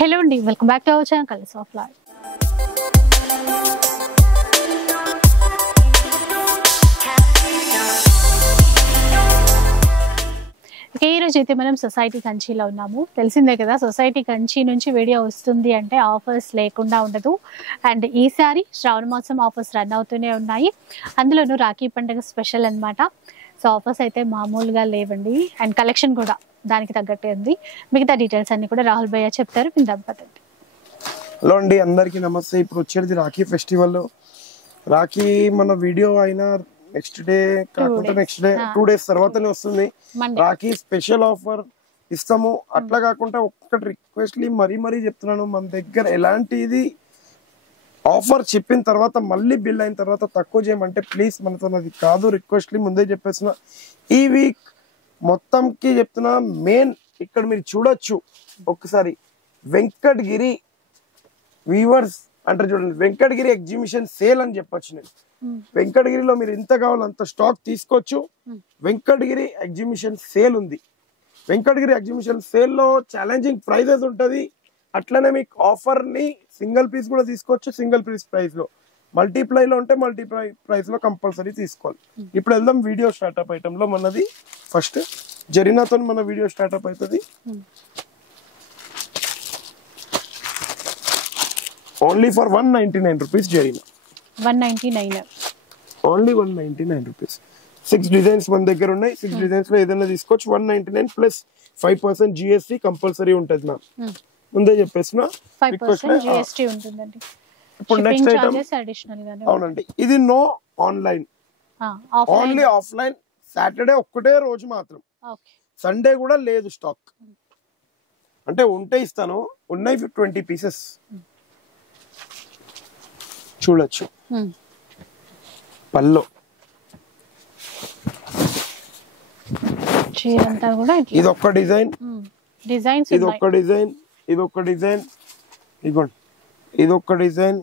Hello and welcome back to our channel Colors of Life. ఈ రోజు అయితే మనం సొసైటీ కంచిలో ఉన్నాము. తెలిసిందే కదా, సొసైటీ కంచి నుంచి వీడియో వస్తుంది అంటే ఆఫర్స్ లేకుండా ఉండదు. అండ్ ఈసారి శ్రావణ మాసం ఆఫర్స్ రన్ అవుతూనే ఉన్నాయి. అందులోనూ రాఖీ పండుగ స్పెషల్ అన్నమాట. సో ఆఫర్స్ అయితే మామూలుగా లేవండి. అండ్ కలెక్షన్ కూడా దానికి తగ్గట్టే ఉంది. మిగతా డీటెయిల్స్ అన్ని కూడా రాహుల్ భయ్య చెప్తారు. విందాంపదండి. హలో అండి, అందరికీ నమస్తే. ఇప్పుడు వచ్చేది రాఖీ ఫెస్టివల్. రాఖీ మన వీడియో అయినా నెక్స్ట్ డే కాకుండా నెక్స్ట్ డే 2 days తర్వాతనే వస్తుంది. రాఖీ స్పెషల్ ఆఫర్ ఇస్తాము. అట్లా కాకుండా ఒక్కటి రిక్వెస్ట్లీ మరీ చెప్తున్నాను, మన దగ్గర ఎలాంటిది ఆఫర్ చెప్పిన తర్వాత మళ్ళీ బిల్ అయిన తర్వాత తక్కువ చేయమంటే ప్లీజ్ మనతో అది కాదు. రిక్వెస్ట్లీ ముందే చెప్పేస్తున్నా. ఈ వీక్ మొత్తంకి చెప్తున్నా. మెయిన్ ఇక్కడ మీరు చూడొచ్చు ఒక్కసారి, వెంకటగిరి వీవర్స్ అంటారు చూడండి, వెంకటగిరి ఎగ్జిబిషన్ సేల్ అని చెప్పొచ్చు. నేను వెంకటగిరిలో మీరు ఎంత కావాలో అంత స్టాక్ తీసుకోవచ్చు. వెంకటగిరి ఎగ్జిబిషన్ సేల్ ఉంది. వెంకటగిరి ఎగ్జిబిషన్ సేల్ లో ఛాలెంజింగ్ ప్రైజెస్ ఉంటది. అట్లనే మీకు ఆఫర్ ని సింగిల్ పీస్ కూడా తీసుకోవచ్చు. సింగిల్ పీస్ ప్రైస్ లో, మల్టీప్లై లో ఉంటే మల్టీప్లై ప్రైస్ లో కంపల్సరీ తీసుకోవాలి. ఇప్పుడు వెళ్దాం వీడియో స్టార్ట్అప్ ఐటమ్ లో. మనది ఫస్ట్ జరీనాతో మన వీడియో స్టార్ట్అప్ అవుతుంది. Only for 199 rupees Zarina. 199 only 199 rupees. 6 designs మన దగ్గర ఉన్నాయి. 6 డిజైన్స్ లో ఏదైనా తీసుకోవచ్చు. 199 ప్లస్ 5% GST కంపల్సరీ ఉంటుంది. మ్యామ్ ముందే చెప్పేసిన 5% GST ఉంటుందండి. ఇప్పుడు నెక్స్ట్ ఐటమ్ అడిషనల్ గానే. అవునండి, ఇది no online, only offline. Saturday ఒక్కటే రోజు మాత్రం, సండే కూడా లేదు స్టాక్. అంటే ఉంటే ఇస్తాను. ఉన్నాయి 20 పీసెస్ చూడొచ్చు. పల్లో ఇది ఒక్క డిజైన్, ఇది ఒక్క డిజైన్, ఇది ఒక్క డిజైన్, ఇగోండి ఇది ఒక్క డిజైన్,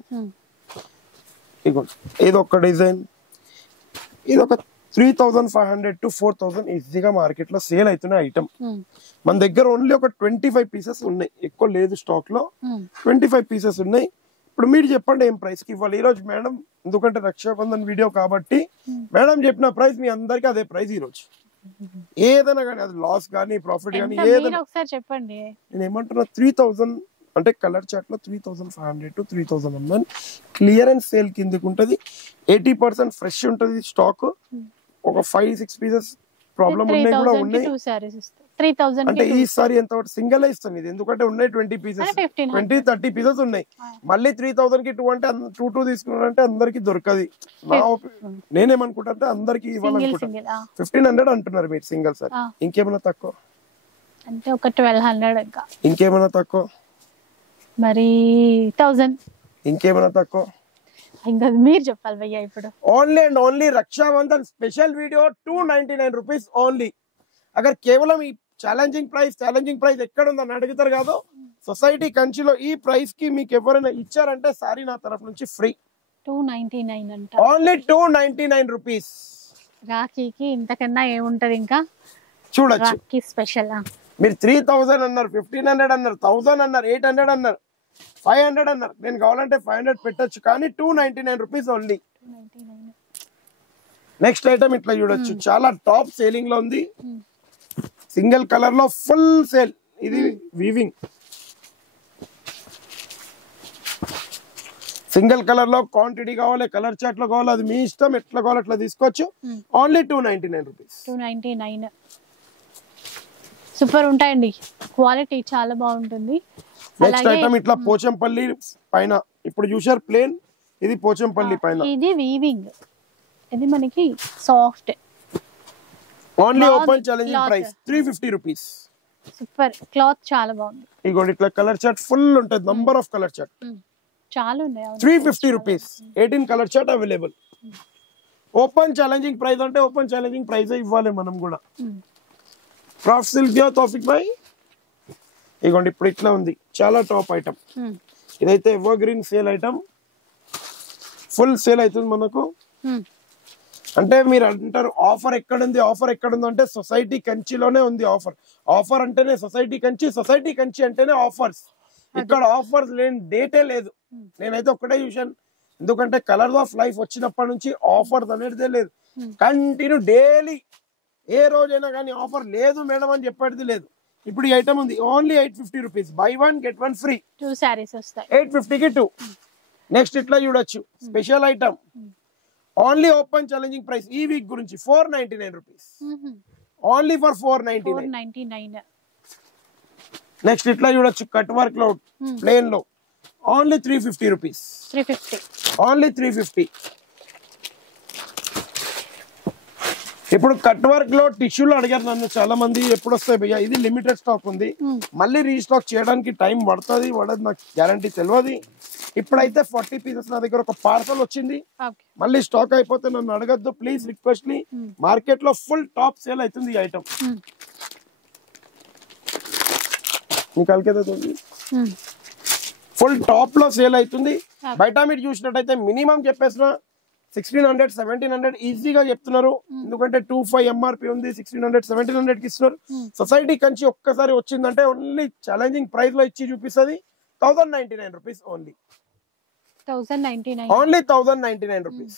ఇగోండి ఇది ఒక్క డిజైన్. ఇది ఒక 3500 to 4000 ఈజీగా మార్కెట్ లో సేల్ అవుతున్న ఐటమ్. మన దగ్గర ఓన్లీ ఒక 25 పీసెస్ ఉన్నాయి. ఎక్కువ లేదు స్టాక్ లో, 25 పీసెస్ ఉన్నాయి. ఇప్పుడు మీరు చెప్పండి ఏం ప్రైస్ కి ఇవ్వాలి ఈ రోజు మేడం. ఎందుకంటే రక్షాబంధన్ వీడియో కాబట్టి మేడం చెప్పిన ప్రైస్ మీ అందరికి అదే ప్రైస్ ఈ రోజు. ఏదైనా కానీ అది లాస్ కానీ ప్రాఫిట్ కానీ ఏదైనా ఒకసారి చెప్పండి. నేను ఏమంటున్నా, 3000 అంటే కలర్ చార్ట్ లో 3500 to 3000 అమ్మాను. క్లియరెన్స్ సేల్ కిందకి ఉంటది. 80% ఫ్రెష్ ఉంటది స్టాక్. ఒక 5-6 పీసెస్ ప్రాబ్లం ఉన్నాయి కూడా ఉన్నాయి. 3000 అంటే ఈసారి ఎంత సింగిల్ ఇస్తాను ఇది, ఎందుకంటే ఉన్నాయి 20 పీసెస్, 20-30 పీసెస్ ఉన్నాయి. మళ్ళీ 3000 కి 2 అంటే 2 తీసుకున్నారంటే అందరికి దొరకది. నేనేమనుకుంటా అంటే అందరికి ఇవ్వాలనుకుంటా. 1500 అంటున్నారు మీరు సింగిల్. సార్ ఇంకేమైనా తక్కువ అంటే ఒక 1200, ఇంకేమైనా తక్కువ మరి 1000, ఇంకేమైనా తక్కువ ఇంకా మీరు చెప్పాలి భయ్యా. ఇప్పుడు only and only Rakshabandhan special video 299 rupees only. అగర్ కేవలం ఈ ఛాలెంజింగ్ ప్రైస్ ఎక్కడ ఉందని అడుగుతారు కాదు. సొసైటీ కంచిలో ఈ ప్రైస్ కి మీకు ఎవరైనా ఇచ్చారంటే సారీ నా తరఫు నుంచి ఫ్రీ. 299 అంట, ఓన్లీ 299 రూపీస్. రాఖీకి ఇంతకన్నా ఏముంటది ఇంకా చూడొచ్చు. రాఖీ స్పెషల్ మీరు 3000 అన్నారు, 1500 అన్నారు, 1000 అన్నారు, 800 అన్నారు, 500 అన్నారు. నేను కావాలంటే 500 పెట్టచ్చు, కానీ 299 రూపీస్ ఓన్లీ. నెక్స్ట్ ఐటమ్ ఇట్లా చూడొచ్చు, చాలా టాప్ సేలింగ్ లో ఉంది. సింగిల్ కలర్ లో ఫుల్ సేల్. ఇది వీవింగ్, సింగిల్ కలర్ లో క్వాంటిటీ కావాలి, కలర్ చార్ట్ లో కావాలి, అది మీ ఇష్టం. ఎట్లా కావాలి అట్లా తీసుకోవచ్చు. Only 299 rupees. 299 సూపర్ ఉంటాయండి. క్వాలిటీ చాలా బాగుంటుంది. నెక్స్ట్ ఐటమ్ ఇట్లా పోచంపల్లి పైన, ఇప్పుడు చూసారు ప్లేన్, ఇది పోచంపల్లి పైన. ఇది వీవింగ్, ఇది మనకి soft. Only open challenging price 350 rupees. Super cloth చాలా బాగుంది. ఇగోండి ఇట్లా కలర్ చార్ట్ ఫుల్ ఉంటుంది. నంబర్ ఆఫ్ కలర్ చార్ట్ చాలా ఉన్నాయి. 350 rupees. 18 colour chart available. Open challenging price అంటే ఓపెన్ ఛాలెంజింగ్ ప్రైస్ ఇవ్వాలి మనం కూడా. క్రాఫ్ట్ సిల్క్ తౌఫిక్ భాయ్. ఇగోండి ఇప్పుడు ఇట్లా ఉంది, చాలా టాప్ ఐటమ్. ఇదైతే ever green sale item, full sale అవుతుంది మనకు. అంటే మీరు అంటారు ఆఫర్ ఎక్కడుంది, ఆఫర్ ఎక్కడుంది అంటే సొసైటీ కంచిలోనే ఉంది ఆఫర్. ఆఫర్ అంటేనే సొసైటీ కంచి, సొసైటీ కంచి అంటేనే ఆఫర్స్. ఇక్కడ ఆఫర్స్ లేని డేటే లేదు. నేనైతే ఒక్కటే చూసాను, ఎందుకంటే కలర్స్ ఆఫ్ లైఫ్ వచ్చినప్పటి నుంచి ఆఫర్స్ అనేది లేదు. కంటిన్యూ డైలీ ఏ రోజైనా కానీ ఆఫర్ లేదు మేడం అని చెప్పేది లేదు. ఇప్పుడు ఈ ఐటమ్ ఉంది only 850 rupees, buy 1 get 1 free. 2 sarees వస్తాయి 850 కి 2. నెక్స్ట్ ఇట్లా చూడొచ్చు special item, only open challenging price ఈ వీక్ గురించి 499 రూపీస్, ఓన్లీ ఫర్ 499. నెక్స్ట్ ఇట్లా చూడొచ్చు కట్ వర్క్ లో ప్లేన్ లో ఓన్లీ 350 రూపీస్, 350 ఓన్లీ 350. ఇప్పుడు కట్ వర్క్ లో టిష్యూలు అడిగారు నన్ను చాలా మంది, ఎప్పుడు వస్తాయి భయ్యా, ఇది లిమిటెడ్ స్టాక్ ఉంది, మళ్ళీ రీస్టాక్ చేయడానికి టైం పడుతుంది పడదు నాకు గ్యారంటీ తెలియదు. ఇప్పుడైతే 40 పీసెస్ నా దగ్గర ఒక పార్సల్ వచ్చింది, మళ్ళీ స్టాక్ అయిపోతే నన్ను అడగద్దు ప్లీజ్, రిక్వెస్ట్లీ. మార్కెట్ లో ఫుల్ టాప్ సేల్ అవుతుంది ఈ ఐటమ్. ఫుల్ టాప్ లో సేల్ అవుతుంది. బయట మీరు చూసినట్టయితే మినిమం చెప్పేసిన 1600 1700 ఈజీగా చెప్తున్నారు, ఎందుకంటే 25 ఎంఆర్పి ఉంది, 1600 1700 కి ఇస్తున్నారు. సొసైటీ కంచి ఒక్కసారి వచ్చిందంటే ఓన్లీ ఛాలెంజింగ్ ప్రైస్ లో ఇచ్చి చూపిస్తుంది 1099 rupees only, 1099 only 1099 rupees.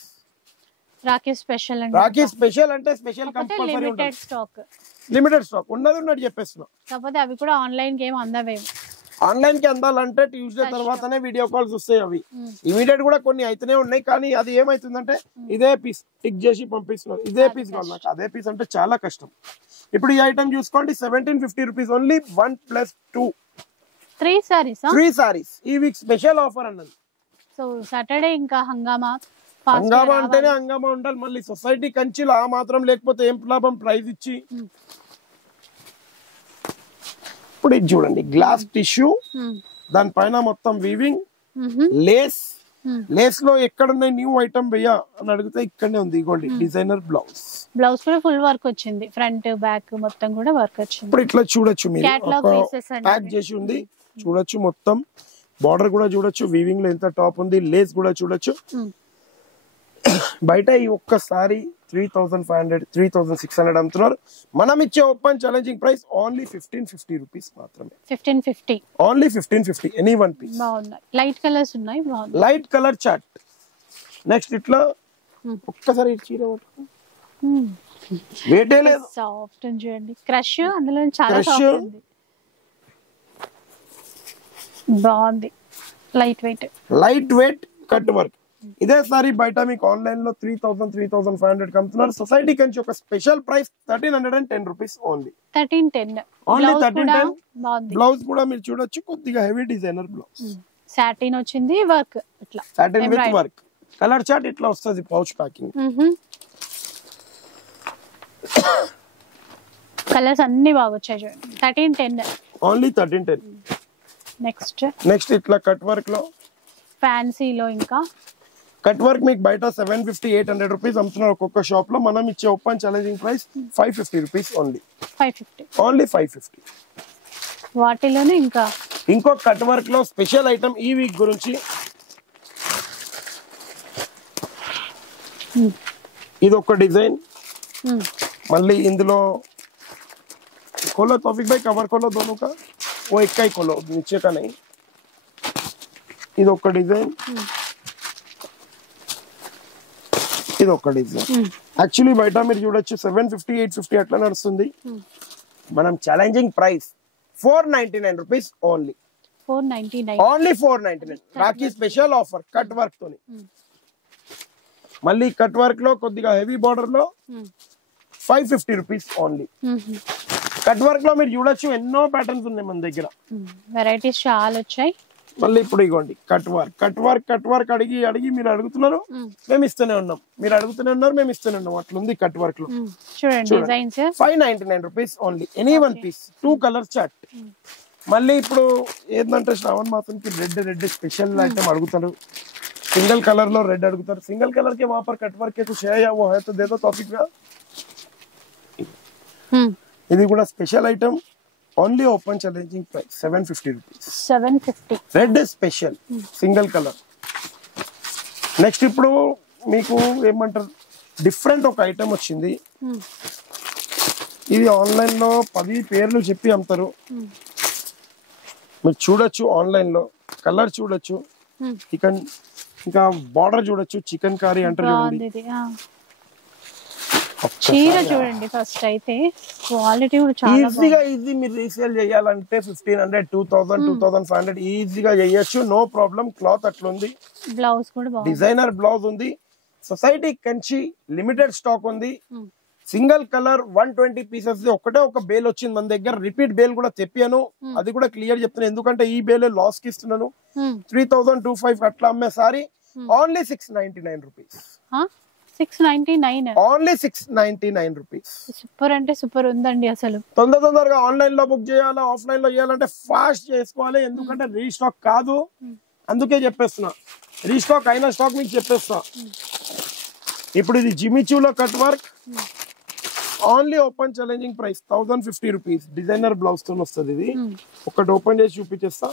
Rakhi special అంటే రాఖీ స్పెషల్ అంటే special compulsory limited stock, limited stock ఉన్నది ఉన్నట్టు చెప్పేస్తున్నా. కాకపోతే అవి కూడా ఆన్లైన్ గేమ్ అందవేమో, ఆన్లైన్ కి అందాలంటే ట్యూస్డే తర్వాతనే వీడియో కాల్స్ వస్తాయి. అవి ఇమీడియట్ కూడా కొన్ని అయితేనే ఉన్నాయి, కానీ అది ఏమైతుందంటే ఇదే పీస్ టిక్ చేసి పంపిస్తున్నారు, ఇదే పీస్ కావాలి నాకు, అదే పీస్ అంటే చాలా కష్టం. ఇప్పుడు ఈ ఐటమ్ చూసుకోండి 1750 రూపీస్ ఓన్లీ, 1+2 3 sarees. 3 sarees ఈ వీక్ స్పెషల్ ఆఫర్ అన్నది. సో సాటర్డే ఇంకా హంగామా అంటేనే హంగామా ఉండాలి, మళ్ళీ సొసైటీ కంచిలో ఆ మాత్రం లేకపోతే ఏం లాభం ప్రైస్ ఇచ్చి. ఇప్పుడు ఇది చూడండి గ్లాస్ టిష్యూ, దానిపైన మొత్తం వీవింగ్ లేస్, లేస్ లో ఎక్కడున్నాయి న్యూ ఐటమ్ భయ్యా అని అడిగితే ఇక్కడనే ఉంది, ఇగోండి డిజైనర్ బ్లౌజ్. బ్లౌజ్ కూడా ఫుల్ వర్క్ వచ్చింది, ఫ్రంట్ బ్యాక్ మొత్తం కూడా వర్క్ వచ్చింది. ఇప్పుడు ఇట్లా చూడొచ్చు మీరు, ప్యాక్ చేసి ఉంది చూడొచ్చు, మొత్తం బార్డర్ కూడా చూడొచ్చు, వీవింగ్ లో ఎంత టాప్ ఉంది, లేస్ కూడా చూడొచ్చు. బయట ఈ ఒక్కసారి 3500 3600 అమ్ముతున్నారు, మనం ఇచ్చే open challenging price only 1550 rupees మాత్రమే, 1550 ఓన్లీ 1550 ఎనీ వన్ పీస్. బాగున్నాయి, లైట్ కలర్స్ ఉన్నాయి, బాగున్నాయి, లైట్ కలర్ చార్ట్. నెక్స్ట్ ఇట్లా ఒక్కసారి చీర వేటే లేదు, సాఫ్ట్ చూడండి, క్రష్ అందులో చాలా సాఫ్ట్ ఉంది, బాగుంది, లైట్ వెయిట్ కట్ వర్క్. ఇదే సారీ బయట మీకు ఆన్లైన్ లో 3000 3500 కమ్ముతున్నారు, సొసైటీ కంచి ఒక special price 1310 rupees only, 1310 only 1310. Blouse కూడా మీరు చూడొచ్చు, కొద్దిగా హెవీ డిజైనర్ బ్లౌజ్, సాటిన్ వచ్చింది, వర్క్ ఇట్లా satin with work, colour chart ఇట్లా వస్తుంది, పౌచ్ ప్యాకింగ్. కలర్స్ అన్ని బాగా వచ్చాయి చూడండి, 1310 ఓన్లీ 1310. నెక్స్ట్ ఇట్లా కట్ వర్క్ లో ఫ్యాన్సీలో ఇంకా కట్ వర్క్ మీకు బయట 750 800 రూపీస్ అమ్ముతున్నారు ఒక్కొక్క షాప్ లో, మనం ఇచ్చే open challenging price 550 rupees only, 550 only 550. వాటిలోనే ఇంకా ఇంకో కట్ వర్క్ లో స్పెషల్ ఐటమ్ ఈ వీక్ గురించి, ఇది ఒక డిజైన్, మళ్ళీ ఇందులో खोलो तौफिक भाई कवर खोलो दोनों का, वो एक का ही खोलो नीचे का नहीं. ఇది ఒక డిజైన్, ఇది ఒక డిజైన్. యాక్చువల్లీ బయట మీరు చూడొచ్చు 750 850 అట్లా నడుస్తుంది, మనం challenging price 499 rupees only, 499 only 499. Rakhi special offer cut work తోని, మళ్ళీ కట్ వర్క్ లో కొద్దిగా హెవీ బార్డర్ లో 550 రూపీస్ ఓన్లీ. కట్ వర్క్ లో మీరు చూడొచ్చు ఎన్నో ప్యాటర్న్స్ ఉన్నాయి మన దగ్గర, వెరైటీస్ చాలా వచ్చాయి. మళ్ళీ ఇప్పుడు ఇగోండి కట్ వర్క్ అడిగి మీరు అడుగుతున్నారు, మేము ఇస్తూనే ఉన్నాం, మీరు అడుగుతూనే ఉన్నారు, మేము ఇస్తూనే ఉన్నాం, అట్లుంది కట్ వర్క్ లో. చూడండి designs 599 rupees only, any one piece, 2 colour chart. మళ్ళీ ఇప్పుడు ఏంటంటే శ్రావణ మాసంకి రెడ్ స్పెషల్ ఐటమ్ అడుగుతారు, సింగిల్ కలర్ లో రెడ్ అడుగుతారు, సింగిల్ కలర్ के वहां पर कट वर्क के कुछ है या वो है तो दे दो टॉपिक में. ఇది కూడా special item, only open challenging price 750 rupees, 750 red special single colour. Next ఇప్పుడు మీకు ఏమంటారు డిఫరెంట్ ఒక ఐటమ్ వచ్చింది, ఇది ఆన్లైన్ లో 10 పేర్లు చెప్పి అమ్ముతారు, మీరు చూడొచ్చు ఆన్లైన్ లో కలర్ చూడొచ్చు చికెన్ ఇంకా బార్డర్ చూడొచ్చు చికెన్ కర్రీ అంటారు చూడండి చీర చూడండి ఫస్ట్ అయితే క్వాలిటీ కూడా చాలా ఈజీగా మీరు రీసేల్ చేయాలంటే 1500 2000 2500 ఈజీగా చేయొచ్చు నో ప్రాబ్లం క్లాత్ అట్లుంది బ్లౌజ్ కూడా బాగుంది డిజైనర్ బ్లౌజ్ ఉంది సొసైటీ కంచి లిమిటెడ్ స్టాక్ ఉంది సింగిల్ కలర్ 120 పీసెస్ ఒకటే ఒక బేల్ వచ్చింది మన దగ్గర రిపీట్ బేల్ కూడా తెప్పాను అది కూడా క్లియర్ చెప్తున్నాను ఎందుకంటే ఈ బేల్ లాస్ కి ఇస్తున్నాను 3025 అట్లా అమ్మే sorry only 699 rupees 699 only 699 rupees super అంటే సూపర్ ఉందండి అసలు తొందరగా ఆన్లైన్ లో బుక్ చేయాలా ఆఫ్లైన్ లో చేయాలంటే ఫాస్ట్ చేసుకోవాలి ఎందుకంటే రీస్టాక్ కాదు అందుకే చెప్పేస్తున్నా రీస్టాక్ అయిన స్టాక్ మీకు చెప్పేస్తున్నా ఇప్పుడు ఇది జిమిచూలో cut work only open challenging price 1050 rupees designer blouse తో వస్తుంది ఇది ఒకటి ఓపెన్ చేసి చూపించేస్తా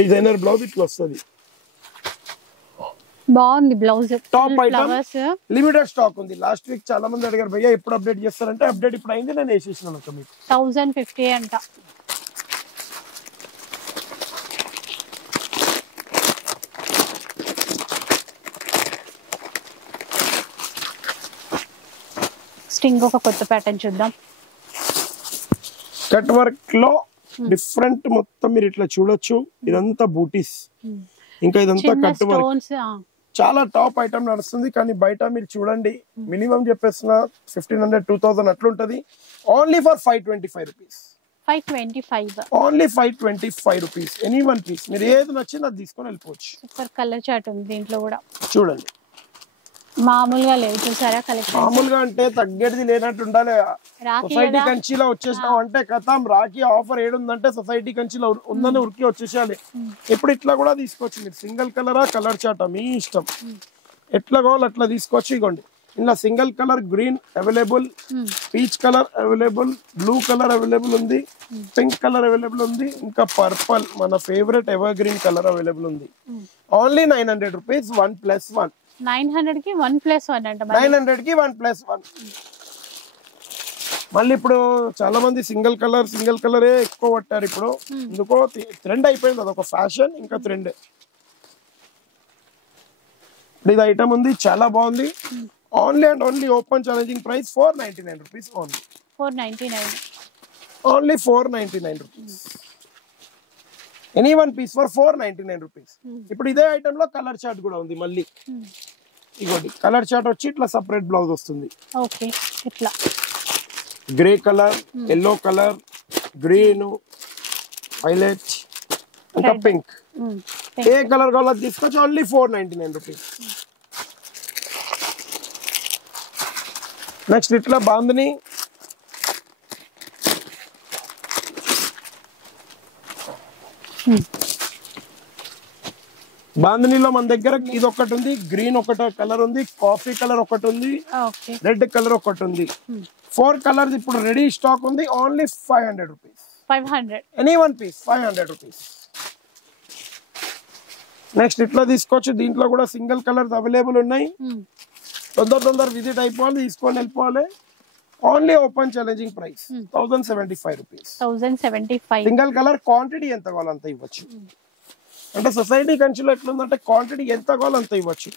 డిజైనర్ బ్లౌజ్ ఇట్లా వస్తుంది బాగుంది blouse top item limited stock ఉంది లాస్ట్ వీక్ చాలా మంది అడిగారు భయ్యా ఎప్పుడు అప్డేట్ చేస్తారంటే అప్డేట్ ఇప్పుడు అయింది నేను వేసేసినాను అక్క మీకు 1050 అంట ఇంకొక కొత్త ప్యాటర్న్ చూద్దాం కట్ వర్క్ లో డిఫరెంట్ మొత్తం మీరు ఇట్లా చూడొచ్చు ఇదంతా బూటీస్ ఇంకా ఇదంతా కట్ వర్క్ చాలా టాప్ ఐటమ్ నడుస్తుంది కానీ బయట మీరు చూడండి మినిమం చెప్పేస్తున్నా 1500 2000 అట్లుంటది only for 525 rupees 525 only 525 rupees any one piece మీరు ఏది నచ్చింది అది తీసుకొని వెళ్ళిపోవచ్చు సూపర్ కలర్ చార్ట్ ఉంది దీంట్లో కూడా చూడండి మామూలుగా లేదు చూసారా కలెక్షన్ మామూలుగా అంటే తగ్గేది లేనట్టు ఉండాలి సొసైటీ కంచిలో వచ్చేసినాం అంటే కథం రాఖీ ఆఫర్ ఏడుందంటే సొసైటీ కంచిలో ఉందని ఉరికి వచ్చేసేయాలి ఇప్పుడు ఇట్లా కూడా తీసుకోవచ్చు మీరు సింగిల్ కలరా కలర్ చాట మీ ఇష్టం ఎట్లా కావాలి అట్లా తీసుకోవచ్చు ఇగోండి ఇలా single colour green available peach colour available blue colour available ఉంది పింక్ కలర్ అవైలబుల్ ఉంది ఇంకా పర్పల్ మన favourite ever green colour available ఉంది ఓన్లీ 900 రూపీస్ 1+1 900 కి 1+1 అంట 900 కి 1+1 మళ్ళీ ఇప్పుడు చాలా మంది సింగిల్ కలరే ఎక్కువ పట్టారు ఇప్పుడు ఎందుకో ట్రెండ్ అయిపోయింది అదొక ఫ్యాషన్ ఇంకా ట్రెండ్ ఇది ఐటమ్ ఉంది చాలా బాగుంది only and only open challenging price 499 rupees only 499 only 499 rupees any one piece for 499 rupees ఇప్పుడు ఇదే ఐటమ్ లో కలర్ చార్ట్ కూడా ఉంది మళ్ళీ ఇగోండి కలర్ చార్ట్ వచ్చి ఇట్లా సపరేట్ బ్లౌజ్ వస్తుంది ఓకే ఇట్లా grey colour yellow colour green violet ఇంకా పింక్ ఏ కలర్ కావాలో తీసుకొచ్చి ఓన్లీ 499 రూపీస్ నెక్స్ట్ ఇట్లా బాందని బాంధనీలో మన దగ్గర ఇది ఒకటి ఉంది గ్రీన్ ఒకటి కలర్ ఉంది కాఫీ కలర్ ఒకటి ఉంది రెడ్ కలర్ ఒకటి ఉంది 4 కలర్స్ ఇప్పుడు రెడీ స్టాక్ ఉంది only 500 rupees 500 any one piece 500 rupees next ఇట్లా తీసుకోవచ్చు దీంట్లో కూడా సింగిల్ కలర్స్ అవైలబుల్ ఉన్నాయి తొందర విజిట్ అయిపోవాలి తీసుకొని వెళ్ళిపోవాలి only open challenging price 1075 rupees 1075 single colour quantity ఎంత కావాలో అంత ఇవ్వచ్చు అంటే సొసైటీ కంచిలో ఎట్లుందంటే క్వాంటిటీ ఎంత కావాలో అంత ఇవ్వచ్చు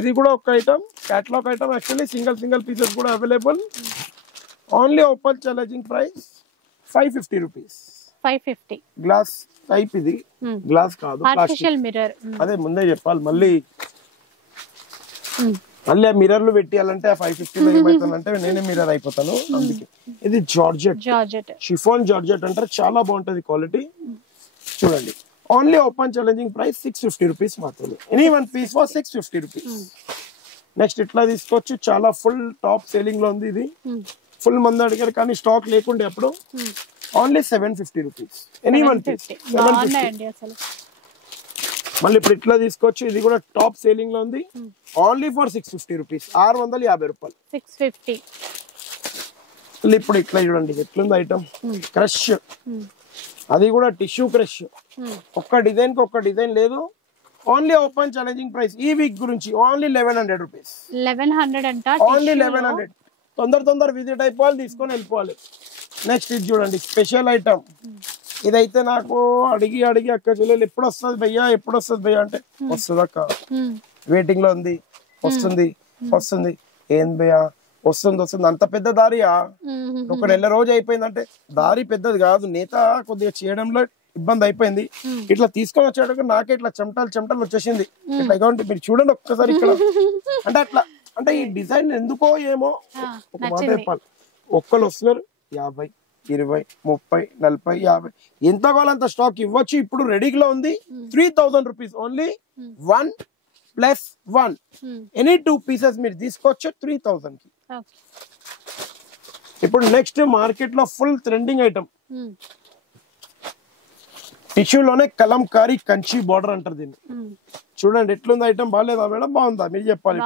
ఇది కూడా ఒక item catalogue item actually single pieces కూడా available only open challenging price 550 rupees 550 glass type ఇది గ్లాస్ కాదు ఆర్టిఫిషియల్ మిర్రర్ అదే ముందే చెప్పాలి మళ్ళీ ఆ మిర్రర్లు పెట్టాలంటే 550 లో ఏమైతుందంటే నేనే మిర్రర్ అయిపోతాను అందుకే ఇది జార్జెట్ షిఫాన్ జార్జెట్ అంటారు చాలా బాగుంటది క్వాలిటీ చూడండి only open challenging price 650 rupees మాత్రమే any one piece for 650 rupees next ఇట్లా తీసుకోవచ్చు చాలా ఫుల్ టాప్ సేలింగ్ లో ఉంది ఇది ఫుల్ మంది అడిగారు కానీ స్టాక్ లేకుండే అప్పుడు only 750 rupees any one piece మళ్ళీ ఇప్పుడు ఇట్లా తీసుకోవచ్చు ఇది కూడా టాప్ సేలింగ్ లో ఉంది ఓన్లీ ఫర్ 650 రూపీస్ 650 రూపాయలు 650 మళ్ళీ ఇప్పుడు ఇట్లా చూడండి ఎట్లుంది ఐటమ్ క్రష్ అది కూడా టిష్యూ క్రష్ ఒక్క డిజైన్ కి ఒక్క డిజైన్ లేదు ఓన్లీ ఓపెన్ ఛాలెంజింగ్ ప్రైస్ ఈ వీక్ గురించి ఓన్లీ 1100 రూపీస్ 1100 అంట ఓన్లీ 1100 తొందర విజిట్ అయిపోవాలి, తీసుకొని వెళ్ళిపోవాలి. నెక్స్ట్ ఇది చూడండి స్పెషల్ ఐటమ్. ఇదైతే నాకు అడిగి అక్క చెల్లెలు ఎప్పుడు వస్తుంది భయ్యా అంటే వస్తుంది అక్క, వెయిటింగ్ లో ఉంది, వస్తుంది ఏం భయ్యా వస్తుంది. అంత పెద్ద దారియా? ఒక నెల రోజు అయిపోయిందంటే దారి పెద్దది కాదు, నేత కొద్దిగా చేయడంలో ఇబ్బంది అయిపోయింది. ఇట్లా తీసుకొని వచ్చాడు నాకే ఇట్లా చెమటలు వచ్చేసింది. ఇట్లా మీరు చూడండి ఒక్కసారి ఇక్కడ. అంటే అట్లా అంటే ఈ డిజైన్ ఎందుకో ఏమో ఒక మాట చెప్పాలి. ఒక్కరు వస్తున్నారు 50, 20, 30, 40, 50 ఎంత కావాలంత స్టాక్ ఇవ్వచ్చు. ఇప్పుడు రెడీలో ఉంది 3000 రూపీస్ ఓన్లీ. 1+1 ఎనీ 2 పీసెస్ మీరు తీసుకోవచ్చు 3000 కి. ఇప్పుడు నెక్స్ట్ మార్కెట్ లో ఫుల్ ట్రెండింగ్ ఐటమ్ టిష్యూలోనే కలంకారీ కంచి బార్డర్ అంటారు దీన్ని. చూడండి ఎట్లుంది ఐటమ్, బాగాలేదా మేడం? బాగుందా? మీరు చెప్పాలి.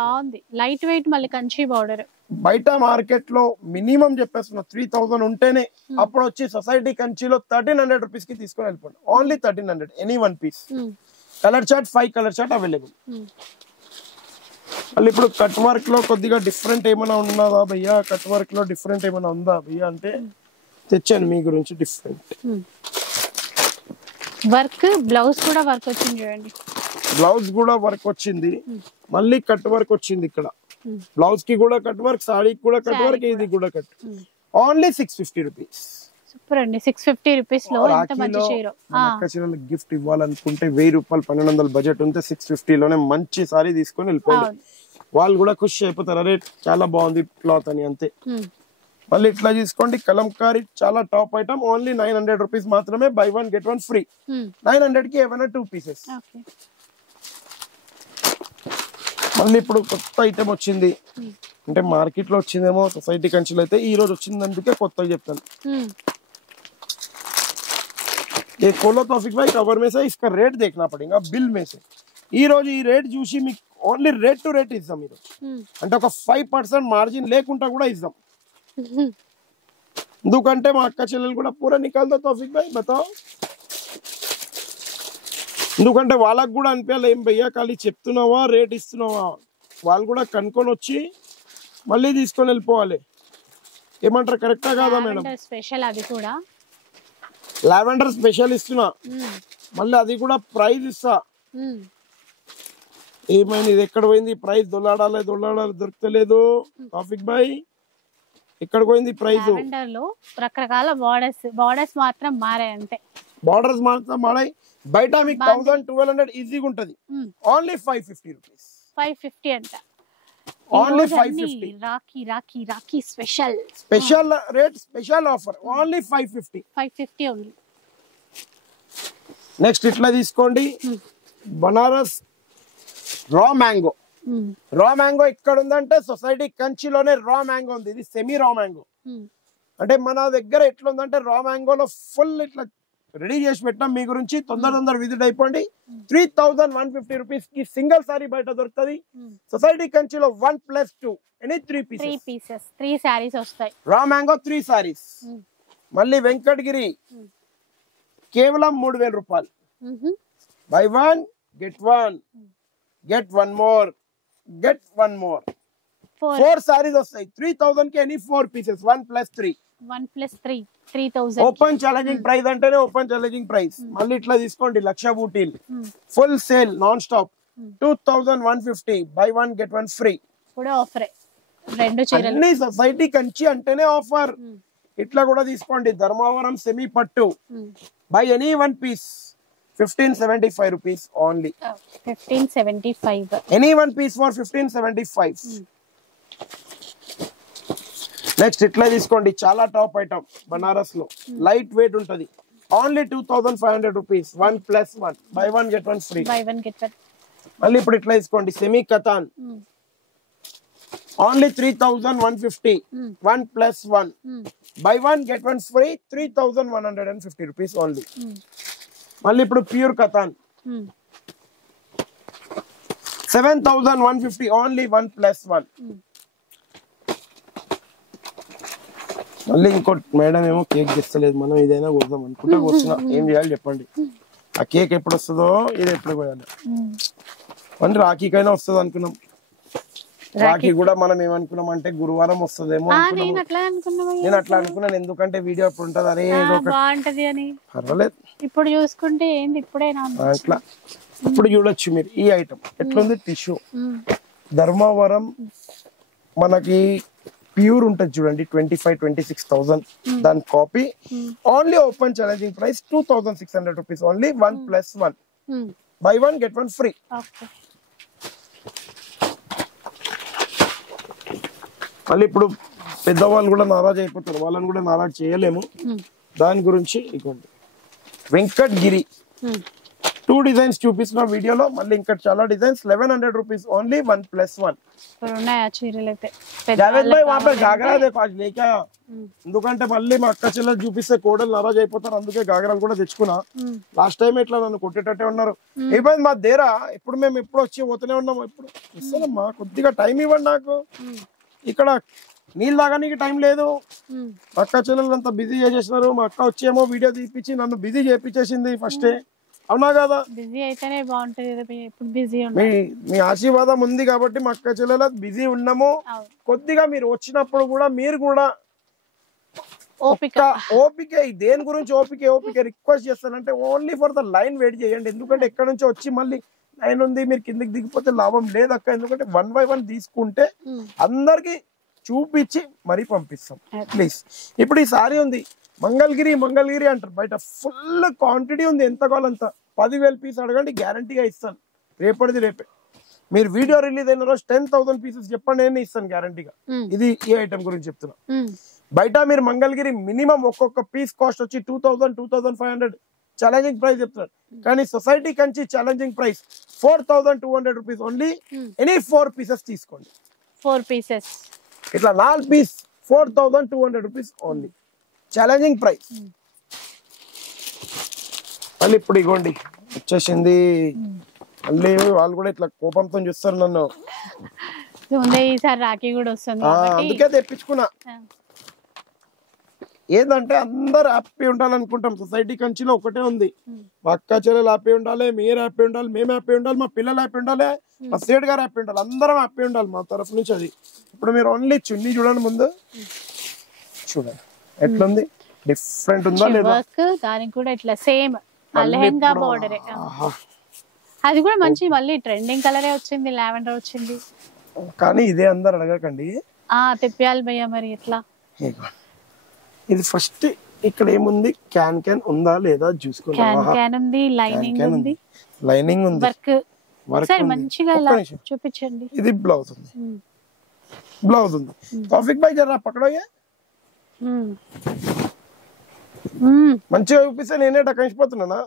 లైట్ వెయిట్ మళ్ళీ కంచి బార్డర్. బయట మార్కెట్ లో మినిమం చెప్పేస్తున్నా 3000 ఉంటేనే. అప్పుడు వచ్చి సొసైటీ కంచిలో 1300 రూపీస్ కి తీసుకొని వెళ్ళిపోండి. Only 1300 any 1 piece. Colour chart 5 colour chart available. మళ్ళీ ఇప్పుడు కట్ వర్క్ లో కొద్దిగా డిఫరెంట్ ఏమైనా ఉన్నదా భయ్యా, కట్ వర్క్ లో డిఫరెంట్ ఏమైనా ఉందా భయ్యా అంటే తెచ్చాను మీ గురించి డిఫరెంట్ వర్క్. బ్లౌజ్ కూడా వర్క్ వచ్చింది చూడండి, బ్లౌజ్ కూడా వర్క్ వచ్చింది, మళ్ళీ కట్ వర్క్ వచ్చింది. ఇక్కడ బ్లౌజ్ కి కూడా కట్ వర్క్, సాడీకి కూడా కట్ వర్క్, ఇది కూడా కట్. Only 650 rupees. సూపర్ అండి. 650 రూపీస్ లో ఎంత మంచి చీర. చీరలు గిఫ్ట్ ఇవ్వాలనుకుంటే 1000 రూపాయలు 1200 బడ్జెట్ ఉంటే 650 లోనే మంచి సారీ తీసుకొని వెళ్ళిపోయింది. వాళ్ళు కూడా ఖుషి అయిపోతారు, అరే చాలా బాగుంది క్లాత్ అని, అంతే. మళ్ళీ ఇట్లా తీసుకోండి కలంకారీ చాలా టాప్ ఐటమ్. ఓన్లీ 900 రూపీస్ మాత్రమే. By 1 get 1 free. 900 కి ఏమైనా 2 పీసెస్. మళ్ళీ ఇప్పుడు కొత్త ఐటమ్ వచ్చింది, అంటే మార్కెట్ లో వచ్చిందేమో సొసైటీ కంచిలో అయితే ఈ రోజు వచ్చింది, అందుకే కొత్తగా చెప్తాను. ये खोलो तौफीक भाई कवर में से, इसका रेट देखना पड़ेगा बिल में से. ఈ రోజు ఈ రేట్ చూసి మీకు ఓన్లీ రేట్ టు రేట్ ఇద్దాం. మీరు అంటే ఒక 5% మార్జిన్ లేకుండా కూడా ఇద్దాం. ఎందుకంటే మా అక్క చెల్లెలు కూడా పూరా నికాల్తో తౌఫీక్ భాయ్ బతాओ. ఎందుకంటే వాళ్ళకు కూడా అనిపించాలి, ఏం భయ్యా ఖాళీ చెప్తున్నావా రేట్ ఇస్తున్నావా, వాళ్ళు కూడా కనుక్కొని వచ్చి మళ్ళీ తీసుకొని వెళ్ళిపోవాలి. ఏమంటారు, కరెక్టా కాదా మేడం? స్పెషల్ అది కూడా లావెండర్ స్పెషల్ ఇస్తున్నా, మళ్ళీ అది కూడా ప్రైజ్ ఇస్తా. ఏమైంది, ఇది ఎక్కడ పోయింది ప్రైజ్? దొల్లాడాలి దొరకలేదు తౌఫీక్ భాయ్, ఎక్కడ పోయింది ప్రైజ్? లో రకరకాల బార్డర్స్ మాత్రం మారాయి అంతే. బార్డర్స్ మాత్రం మారాయి. బయట మీకు 1000-1200 ఈజీగా ఉంటది. Only 550 rupees. 550 అంట. Only 550. Rakhi special rate, special offer. Only 550 only. Next ఇట్లా తీసుకోండి Banaras raw mango. Raw mango ఇక్కడ ఉందంటే సొసైటీ కంచిలోనే రా మ్యాంగో ఉంది. ఇది సెమీ రా మ్యాంగో. అంటే మన దగ్గర ఎట్లా ఉందంటే రా మ్యాంగోలో ఫుల్ ఇట్లా రెడీ చేసి పెట్టాం మీ గురించి. తొందర విజిట్ అయిపోండి. 3150 రూపీస్ కి సింగిల్ సారీ బయట దొరుకుతుంది. సొసైటీ కంచిలో 1+2 ఎనీ 3 పీసెస్. 3 సారీస్ వస్తాయి. Raw mango 3 saris. మళ్ళీ వెంకటగిరి కేవలం 3000 రూపాయలు. By 1 get 1 get 1 more get 1 more. 4 saris వస్తాయి. 3000 కి any 4 pieces. 1+3 3000. Open challenging price అంటేనే ఓపెన్ ఛాలెంజింగ్ ప్రైస్. మళ్ళీ ఇట్లా తీసుకోండి లక్ష బూటీలు full sale non stop 2150. Buy 1 get 1 free కూడా ఆఫర్. రెండు చీరలు అన్ని సొసైటీ కంచి అంటేనే ఆఫర్. ఇట్లా కూడా తీసుకోండి ధర్మవరం సెమీ పట్టు. Buy any 1 piece 1575 rupees only. 1575. Any 1 piece for 1575. Next ఇట్లా తీసుకోండి చాలా టాప్ ఐటమ్ బనారస్ లో లైట్ వెయిట్ ఉంటది. Only 2500 rupees. 1+1 buy 1 get 1 free. మళ్ళీ ఇప్పుడు ఇట్లా తీసుకోండి semi katan. Only 3150. 1+1 buy 1 get 1 free. 3150 rupees only. మళ్ళీ ఇప్పుడు ప్యూర్ కతాన్ 7150. ఓన్లీ 1+1. మళ్ళీ ఇంకోటి మేడం ఏమో కేక్ తెస్తలేదు, మనం ఇదైనా కోద్దాం అనుకుంటే వస్తున్నా. ఏం చేయాలి చెప్పండి? ఆ కేక్ ఎప్పుడు వస్తుందో ఇది ఎప్పుడు పోయాలి. మళ్ళీ రాఖీకైనా వస్తుంది అనుకున్నాం. రాఖీ కూడా మనం ఏమనుకున్నాం అంటే గురువారం వస్తుందేమో నేను అట్లా నేను అట్లా అనుకున్నాను, ఎందుకంటే వీడియో అప్పుడు ఉంటది, అరే బాగుంటది అని. పర్వాలేదు ఇప్పుడు చూసుకుంటే ఏంది ఇప్పుడేనా అట్లా. ఇప్పుడు చూడొచ్చు మీరు ఈ ఐటమ్ ఎట్లుంది, టిష్యూ ధర్మవరం మనకి ప్యూర్ ఉంటుంది చూడండి, 25-26,000 దాని copy. Only open challenging price 2,600 rupees only. 1+1 buy 1 get 1 free. మళ్ళీ ఇప్పుడు పెద్దవాళ్ళు కూడా నారాజ్ అయిపోతారు, వాళ్ళని కూడా నారాజ్ చేయలేము. దాని గురించి ఇవ్వండి వెంకట్గిరి 2 డిజైన్స్ చూపిస్తున్న వీడియోలో, మళ్ళీ ఇంకా చాలా డిజైన్స్. 1100 rupees only. 1+1 జావేద్ భాయ్ వहाँ पे घाघरा देखो आज लेके आया, ఎందుకంటే మళ్ళీ మా అక్క చెల్లెలు చూపిస్తే కోడలు నారాజ్ అయిపోతారు, అందుకే గాగరాలు కూడా తెచ్చుకున్నా. లాస్ట్ టైం ఇట్లా నన్ను కొట్టేటట్టే ఉన్నారు. అయిపోయింది మా దేరా, ఇప్పుడు మేము ఎప్పుడు వచ్చి పోతూనే ఉన్నాము. ఇప్పుడు ఇస్తానమ్మా, కొద్దిగా టైం ఇవ్వండి నాకు, ఇక్కడ నీళ్ళు తాగడానికి టైం లేదు. మా అక్క చెల్లెలు అంతా బిజీ చేసేసినారు. మా అక్క వచ్చేమో వీడియో తీపిచ్చి నన్ను బిజీ చేపించేసింది ఫస్టే, అవునా కదా? బిజీ అయితేనే బాగుంటది, ఇప్పుడు బిజీ మీ ఆశీర్వాదం ఉంది కాబట్టి మా అక్క చెల్లెలు బిజీ ఉన్నాము. కొద్దిగా మీరు వచ్చినప్పుడు కూడా మీరు కూడా ఓపిక దేని గురించి ఓపిక రిక్వెస్ట్ చేస్తానంటే only for the line wait చేయండి. ఎందుకంటే ఎక్కడ నుంచి వచ్చి మళ్ళీ లైన్ ఉంది మీరు కిందకి దిగిపోతే లాభం లేదక్క. ఎందుకంటే 1 by 1 తీసుకుంటే అందరికి చూపించి మరీ పంపిస్తాం ప్లీజ్. ఇప్పుడు ఈ సారీ ఉంది మంగళగిరి అంటారు, బయట ఫుల్ క్వాంటిటీ ఉంది, ఎంత కావాలంత 10,000 పీస్ అడగండి, గ్యారంటీగా ఇస్తాను. రేపటిది రేపే. మీరు వీడియో రిలీజ్ అయిన రోజు 10,000 పీసెస్ చెప్పండి, నేను ఇస్తాను గ్యారంటీగా. ఇది ఈ ఐటమ్ గురించి చెప్తున్నా. బయట మీరు మంగళగిరి మినిమం ఒక్కొక్క పీస్ కాస్ట్ వచ్చి 2,000-2,500 ఛాలెంజింగ్ ప్రైస్ చెప్తున్నారు. కానీ society Kanchi challenging price 4,200 rupees only. Any 4 pieces తీసుకోండి. 4 పీసెస్ ఇట్లా 4 piece 4,200 rupees only challenging price. మళ్ళీ ఇప్పుడు ఇగోండి వచ్చేసింది. మళ్ళీ వాళ్ళు కూడా ఇట్లా కోపంతో చూస్తారు నన్ను. ఈసారి రాఖీ కూడా వస్తుంది, అందుకే తెప్పించుకున్నా. ఏంటంటే అందరు హ్యాపీ ఉండాలనుకుంటాం. సొసైటీ కంచిలో ఒకటే ఉంది, మా అక్క చెల్లెలు హ్యాపీ ఉండాలి, మీరు హ్యాపీ ఉండాలి, మేము హ్యాపీ ఉండాలి, మా పిల్లలు హ్యాపీ ఉండాలి, మా సేట్ గారు హ్యాపీ ఉండాలి, అందరం హ్యాపీ ఉండాలి మా తరఫు నుంచి. అది ఇప్పుడు మీరు ఓన్లీ చున్నీ చూడండి, ముందు చూడండి ఎట్లుంది, డిఫరెంట్ ఉందా లేదా. దానికి కూడా ఇట్లా సేమ్ లెహంగా బోర్డర్, అది కూడా మంచి మళ్ళీ ట్రెండింగ్ కలరే వచ్చింది, లావెండర్ వచ్చింది. కానీ ఇదే అందరు అడగకండి, తెప్పియాలి భయ్యా మరి ఎట్లా. ఇది ఫస్ట్ ఇక్కడ ఏముంది, క్యాన్ ఉందా లేదా చూసుకోండి. ఉంది, లైనింగ్ ఉంది, వర్క్ మంచిగా చూపించండి. ఇది బ్లౌజ్ ఉంది. టాపిక్ బై జరా పక్కడోయే, మంచిగా చూపిస్తే నేనే టకించిపోతున్నానా,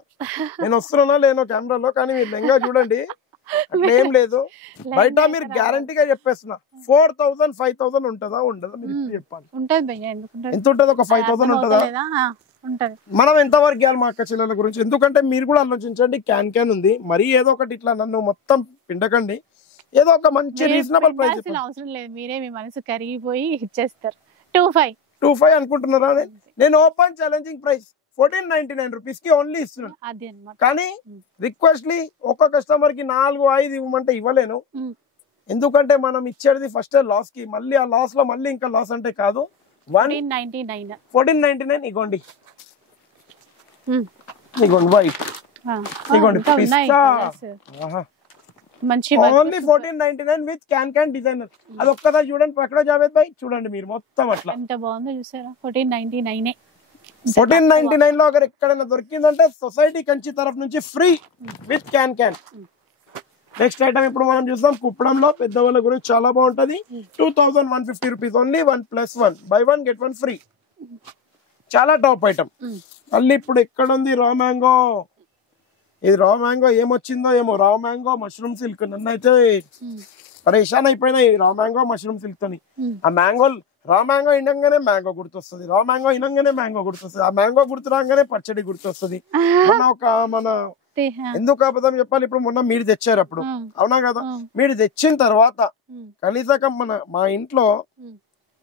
నేను వస్తున్నానా లేనో కెమెరాలో. కానీ మీరు లెంగా చూడండి, అట్లా ఏం లేదు. బయట మీరు గ్యారంటీగా చెప్పేస్తున్నా 4,000-5,000 ఉంటుందా ఉండదా మీరు చెప్పాలి. ఎంత ఉంటుంది, ఒక 5,000 ఉంటుందా? మనం ఎంత వరకు ఇవ్వాలి మా అక్క చెల్లెల గురించి. ఎందుకంటే మీరు కూడా ఆలోచించండి, క్యాన్ ఉంది, మరి ఏదో ఒకటి ఇట్లా నన్ను మొత్తం పిండకండి. ఏదో ఒక మంచి రీజనబుల్ ప్రైస్ అవసరం లేదు, మీరే మీ మనసు కరిగిపోయి ఇచ్చేస్తారు. 2,500 అనుకుంటున్నారా? నేను ఓపెన్ ఛాలెంజింగ్ ప్రైస్ 1499 రూపీస్ కి ఓన్లీ ఇస్తున్నాను. కానీ రిక్వెస్ట్లీ ఒక కస్టమర్ కి 4-5 ఇవ్వమంటే ఇవ్వలేను. ఎందుకంటే మనం ఇచ్చేది ఫస్ట్ లాస్ కి, మళ్ళీ ఆ లాస్ లో మళ్ళీ ఇంకా లాస్ అంటే కాదు. 1499 ఇగోండి వైట్, ఇగోండి పిస్తా, ఓన్లీ 1499 విత్ క్యాన్ డిజైనర్. అది ఒక్కసారి చూడండి పక్కన జావేద్ భాయ్, చూడండి మీరు మొత్తం అట్లా ఎంత బాగుందో చూసారా. 1499 1499 లో అక్కడ ఎక్కడైనా దొరికిందంటే సొసైటీ కంచి తరఫు నుంచి free with can. Next item ఇప్పుడు మనం చూస్తాం కుప్పడంలో, పెద్దవాళ్ళ గురించి చాలా బాగుంటది. 2,150 rupees only. 1+1 buy 1 get 1 free. చాలా టాప్ ఐటమ్. మళ్ళీ ఇప్పుడు ఎక్కడ ఉంది రా మ్యాంగో. ఇది రా మ్యాంగో ఏమొచ్చిందో ఏమో, రా మ్యాంగో మష్రూమ్ సిల్క్. నన్ను అయితే పరేషాన్ అయిపోయినాయి రా మ్యాంగో మష్రూమ్ సిల్క్ తోని. ఆ రా మ్యాంగో ఇనంగానే మ్యాంగో గుర్తొస్తుంది, రా మ్యాంగో ఇనంగానే మ్యాంగో గుర్తొస్తుంది, ఆ మ్యాంగో గుర్తు రాగానే పచ్చడి గుర్తొస్తుంది. మన ఎందుకు అబద్ధం చెప్పాలి, ఇప్పుడు మొన్న మీరు తెచ్చారు అప్పుడు, అవునా కదా? మీరు తెచ్చిన తర్వాత కనీసం మా ఇంట్లో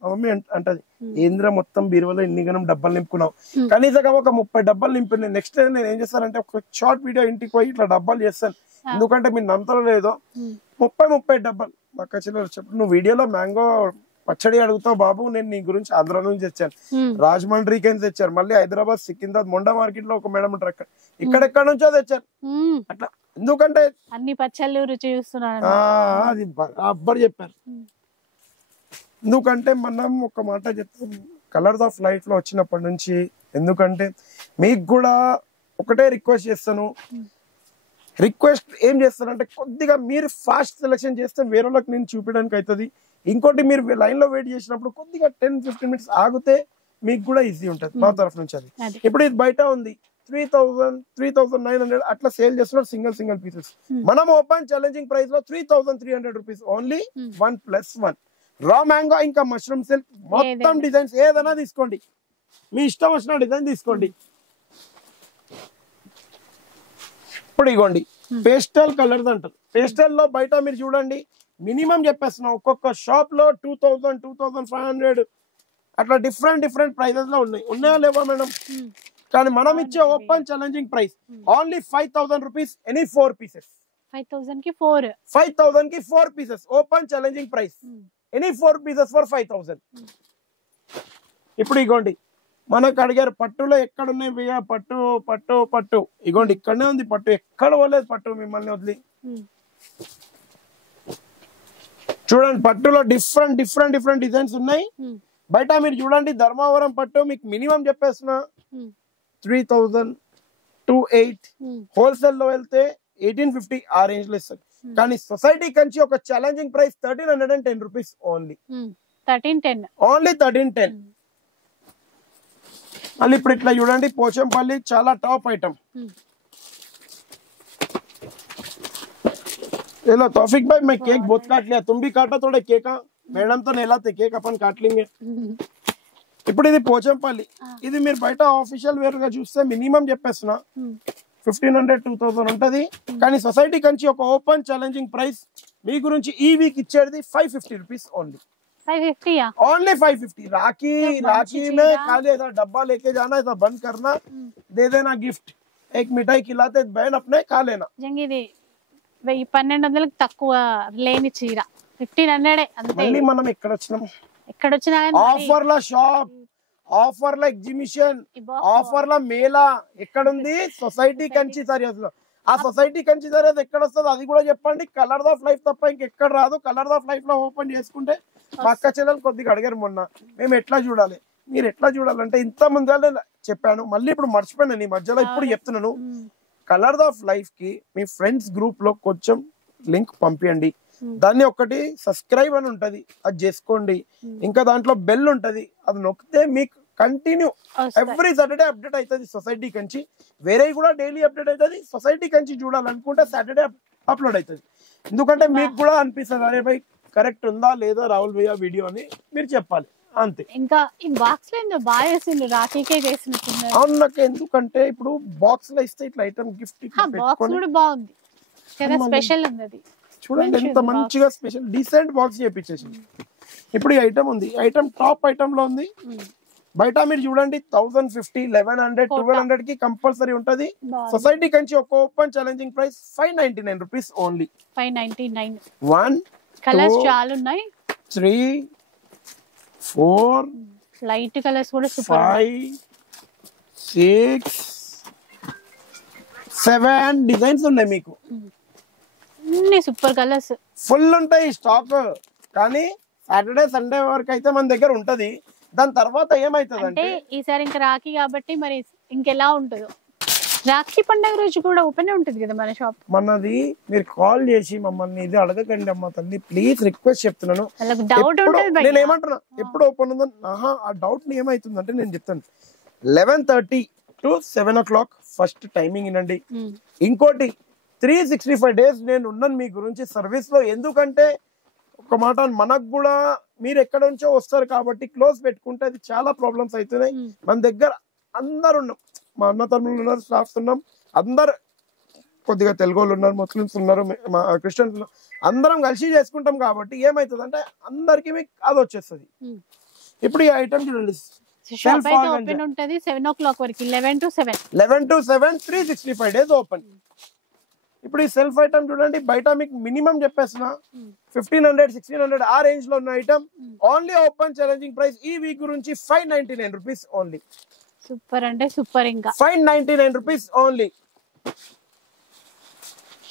మమ్మీ అంటది, ఏంద్ర మొత్తం బీరువాలో ఎన్ని గనం డబ్బాలు నింపుకున్నావు, కనీసం ఒక 30 డబ్బాలు నింపినాయి. నెక్స్ట్ నేను ఏం చేస్తానంటే ఒక షార్ట్ వీడియో ఇంటికి పోయి ఇట్లా డబ్బాలు చేస్తాను. ఎందుకంటే మీరు నమ్మతారో లేదో, 30 డబ్బాలు మా అక్క చెల్లెలు వచ్చేప్పుడు నువ్వు వీడియోలో మ్యాంగో పచ్చడి అడుగుతావు బాబు, నేను నీ గురించి ఆంధ్ర నుంచి తెచ్చాను, రాజమండ్రికి అని తెచ్చారు, మళ్ళీ హైదరాబాద్ సికింద్రాబాద్ మొండా మార్కెట్ లో ఒక మేడం ఉంటారు అక్కడ, ఇక్కడెక్కడ నుంచో తెచ్చారు అట్లా. ఎందుకంటే అన్ని పచ్చళ్ళు రుచి చూస్తున్నాను అది అబ్బర్ చెప్పారు. ఎందుకంటే మనం ఒక మాట చెప్తాం కలర్స్ ఆఫ్ లైఫ్ లో వచ్చినప్పటి నుంచి, ఎందుకంటే మీకు కూడా ఒకటే రిక్వెస్ట్ చేస్తాను. రిక్వెస్ట్ ఏం చేస్తానంటే కొద్దిగా మీరు ఫాస్ట్ సెలెక్షన్ చేస్తే వేరే వాళ్ళకి నేను చూపించడానికి అవుతుంది. ఇంకోటి మీరు లైన్ లో వెయిట్ చేసినప్పుడు కొద్దిగా 10-15 minutes ఆగితే మీకు కూడా ఈజీ ఉంటుంది మా తరఫు నుంచి. అది ఇప్పుడు ఇది బయట ఉంది 3000, 3900 అట్లా సేల్ చేస్తున్నారు సింగిల్ పీసెస్. మనం ఓపెన్ ఛాలెంజింగ్ ప్రైస్ లో 3300 రూపీస్ ఓన్లీ 1+1 రా మ్యాంగో ఇంకా మష్రూమ్ సిల్క్ మొత్తం డిజైన్స్ ఏదైనా తీసుకోండి, మీ ఇష్టం వచ్చిన డిజైన్ తీసుకోండి. ఇప్పుడు ఇగోండి పేస్టల్ కలర్స్ అంటారు. పేస్టల్ లో బయట మీరు చూడండి మినిమం చెప్పేస్తున్నాం ఒక్కొక్క షాప్ లో 2000, 2500 అట్లా డిఫరెంట్ ప్రైజెస్ లో ఉన్నాయా లేవా మేడం? కానీ మనం ఇచ్చే open challenging price only 5000 rupees any 4 pieces. 5000 కి 4 pieces open challenging price any 4 pieces for 5000. ఇప్పుడు ఇగోండి మనకు అడిగారు పట్టులో ఎక్కడ ఉన్నాయి భయ్యా, పట్టు ఇగోండి ఇక్కడనే ఉంది పట్టు, ఎక్కడ పోలేదు పట్టు మిమ్మల్ని వదిలి. చూడండి పట్టులో డిఫరెంట్ డిజైన్స్ ఉన్నాయి. బయట మీరు చూడండి ధర్మవరం పట్టు మీకు మినిమం చెప్పేస్తున్నా 3000 to 8, హోల్సేల్ లో వెళ్తే 1850 ఆ రేంజ్ లో ఇస్తారు. కానీ సొసైటీ కంచి ఒక ఛాలెంజింగ్ ప్రైస్ 1310 రూపీస్ ఓన్లీ. 1310. మళ్ళీ ఇప్పుడు ఇట్లా చూడండి పోచంపల్లి చాలా టాప్ ఐటమ్. हेलो तौफिक भाई, मैं केक बहुत काट लिया, तुम भी काटो थोड़े केक. మేడం తో నెలాతే కేక్ अपन काट लेंगे. ఇప్పుడు ఇది పోచంపల్లి, ఇది మీరు బయట ఆఫీషియల్ వేర్ గా చూస్తే మినిమం చెప్పేస్తున్నా 1500-2000 ఉంటది. కానీ సొసైటీ కంచి ఒక ఓపెన్ ఛాలెంజింగ్ ప్రైస్ మీ గురించి ఈ వీక్ ఇచ్చేది 550 రూపీస్ ఓన్లీ. 550 ओनली 550. राखी में खाली ऐसा डब्बा लेके जाना, ऐसा बंद करना, दे देना गिफ्ट, एक मिठाई खिलाते बहन अपने खा लेना. 1200 తక్కువ లేని చీర 1500 అంతే. మళ్ళీ మనం ఎక్కడ వచ్చినా ఆఫర్ల షాప్, ఆఫర్ల ఎగ్జిబిషన్, ఆఫర్ల మేళా ఎక్కడుంది? సొసైటీ కంచి సరిహద్దులో. ఆ సొసైటీ కంచి సరిహద్దు ఎక్కడ వస్తుంది అది కూడా చెప్పండి. కలర్స్ ఆఫ్ లైఫ్ తప్ప ఇంకెక్కడ రాదు. కలర్స్ ఆఫ్ లైఫ్ లో ఓపెన్ చేసుకుంటే మా అక్క చెల్లెలు కొద్దిగా అడిగారు మొన్న, మేము ఎట్లా చూడాలి, మీరు ఎట్లా చూడాలంటే ఇంత ముందు చెప్పాను, మళ్ళీ ఇప్పుడు మర్చిపోయాను ఈ మధ్యలో, ఇప్పుడు చెప్తున్నాను. కలర్స్ ఆఫ్ లైఫ్ కి మీ ఫ్రెండ్స్ గ్రూప్ లో కొంచెం లింక్ పంపించండి. దాన్ని ఒకటి సబ్స్క్రైబ్ అని ఉంటది, అది చేసుకోండి. ఇంకా దాంట్లో బెల్ ఉంటది, అది నొక్కితే మీకు కంటిన్యూ ఎవ్రీ సాటర్డే అప్డేట్ అవుతుంది సొసైటీ కంచి. వేరే కూడా డైలీ అప్డేట్ అవుతుంది. సొసైటీ కంచి చూడాలనుకుంటే సాటర్డే అప్లోడ్ అవుతుంది. ఎందుకంటే మీకు కూడా అనిపిస్తుంది అరే భయ్ కరెక్ట్ ఉందా లేదా రాహుల్ భయ్య వీడియో అని మీరు చెప్పాలి అంతే. ఇంకా ఈ బాక్స్ లో బాగా చేసిండు, రాఖీకే చేసినట్టున్నారు. అవును, నాకు ఎందుకంటే ఇప్పుడు బాక్స్ లో ఇస్తే ఇట్లా ఐటమ్ గిఫ్ట్ బాక్స్ కూడా బాగుంది కదా, స్పెషల్ ఉంది. చూడండి ఎంత మంచిగా స్పెషల్ డీసెంట్ బాక్స్ చేపించేసి. ఇప్పుడు ఈ ఐటమ్ ఉంది, ఐటమ్ టాప్ ఐటమ్ లో ఉంది. బయట మీరు చూడండి 1050, 1100, 1200 కి కంపల్సరీ ఉంటది. సొసైటీ కంచి ఒక open challenging price 599 rupees only. 599. 1 colours చాలా ఉన్నాయి, 3 4 లైట్ కలర్స్ కూడా సూపర్, 5 6 7 డిజైన్స్ ఉన్నాయి మీకు. అన్ని సూపర్ కలర్స్ ఫుల్ ఉంటాయి స్టాక్. కానీ సాటర్డే సండే వరకు అయితే మన దగ్గర ఉంటది. దాని తర్వాత ఏమైతుంది అంటే ఈసారి ఇంకా రాఖీ కాబట్టి మరి ఇంకెలా ఉంటుందో. రాఖీ పండుగ రోజు కూడా ఓపెన్ ఉంటుంది కదా మన షాప్. మనది మీరు కాల్ చేసి మమ్మల్ని ఇది అడగకండి అమ్మ తల్లి, ప్లీజ్ రిక్వెస్ట్ చెప్తున్నాను. నేను ఏమంటున్నా ఎప్పుడు ఓపెన్ ఉందో, ఆ డౌట్ ఏమైతుందంటే నేను చెప్తాను 11:30 to 7 o'clock ఫస్ట్ టైమింగ్ ఇనండి. ఇంకోటి 365 days నేను ఉన్నాను మీ గురించి సర్వీస్ లో. ఎందుకంటే ఒక మాట మనకు కూడా మీరు ఎక్కడ నుంచో వస్తారు కాబట్టి క్లోజ్ పెట్టుకుంటే అది చాలా ప్రాబ్లమ్స్ అవుతున్నాయి. మన దగ్గర అందరు ఉన్నాం, మా అన్న తమ్ముళ్ళు ఉన్నారు, స్టాఫ్స్ ఉన్నాం, అందరు కొద్దిగా తెలుగు వాళ్ళు ఉన్నారు, ముస్లిమ్స్ ఉన్నారు, మా క్రిస్టియన్స్ ఉన్నారు, అందరం కలిసి చేసుకుంటాం కాబట్టి ఏమైతుంది అంటే అందరికి మీకు అది వచ్చేస్తుంది. ఇప్పుడు ఈ ఐటమ్ చూడండి 7 o'clock వరకు 11 to 7 365 days ఓపెన్. ఇప్పుడు ఈ సెల్ఫ్ ఐటమ్ చూడండి, బయట మీకు మినిమం చెప్పేస్తున్నా 1500 1600 ఆ రేంజ్ లో ఉన్న item. Only open challenging price ఈ వీక్ గురించి 599 రూపీస్ ఓన్లీ. సూపర్ అంటే సూపర్. ఇంకా 599 రూపీస్ ఓన్లీ.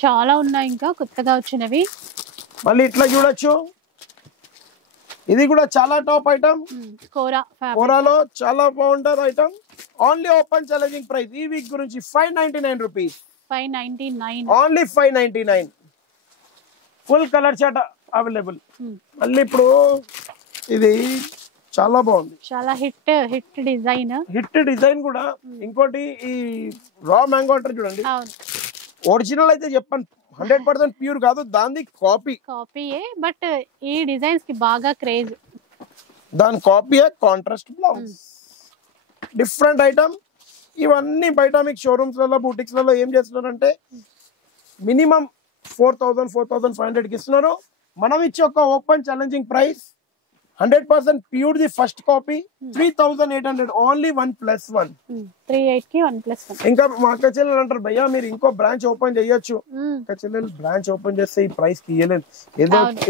చాలా ఉన్నాయి ఇంకా కొత్తగా వచ్చినవి. మళ్ళీ ఇట్లా చూడొచ్చు, ఇది కూడా చాలా టాప్ ఐటమ్. కోరాలో చాలా బాగుంటుంది item. Only open challenging price ఈ వీక్ గురించి 599 rupees. 599 only 599. Full colour chart available. మళ్ళీ ఇప్పుడు ఇది చాలా బాగుంది, చాలా హిట్ డిజైన్ కూడా. ఇంకోటి ఈ రా మ్యాంగో అంటారు చూడండి, ఒరిజినల్ అయితే చెప్పండి 100% ప్యూర్ కాదు, దాని కాపీయే. బట్ ఈ డిజైన్స్ కి బాగా క్రేజ్. దాని కాపీయే, కాంట్రాస్ట్ బ్లౌజ్, డిఫరెంట్ ఐటమ్. ఇవన్నీ బయట మీకు షోరూమ్స్ లలో బూటిక్స్ లలో ఏం చేస్తున్నారంటే మినిమం 4000 4500 కి ఇస్తున్నారు. మనం ఇచ్చే ఒక open challenging price 100% pure the first copy 3800 only 1+1. 38 కి 1+1. ఇంకా మా అక్క చెల్లెలు అంటారు భయ్యా మీరు ఇంకో బ్రాంచ్ ఓపెన్ చేయొచ్చు. అక్క చెల్లెలు బ్రాంచ్ ఓపెన్ చేస్తే ఈ ప్రైస్ కి ఇయ్యలేదు.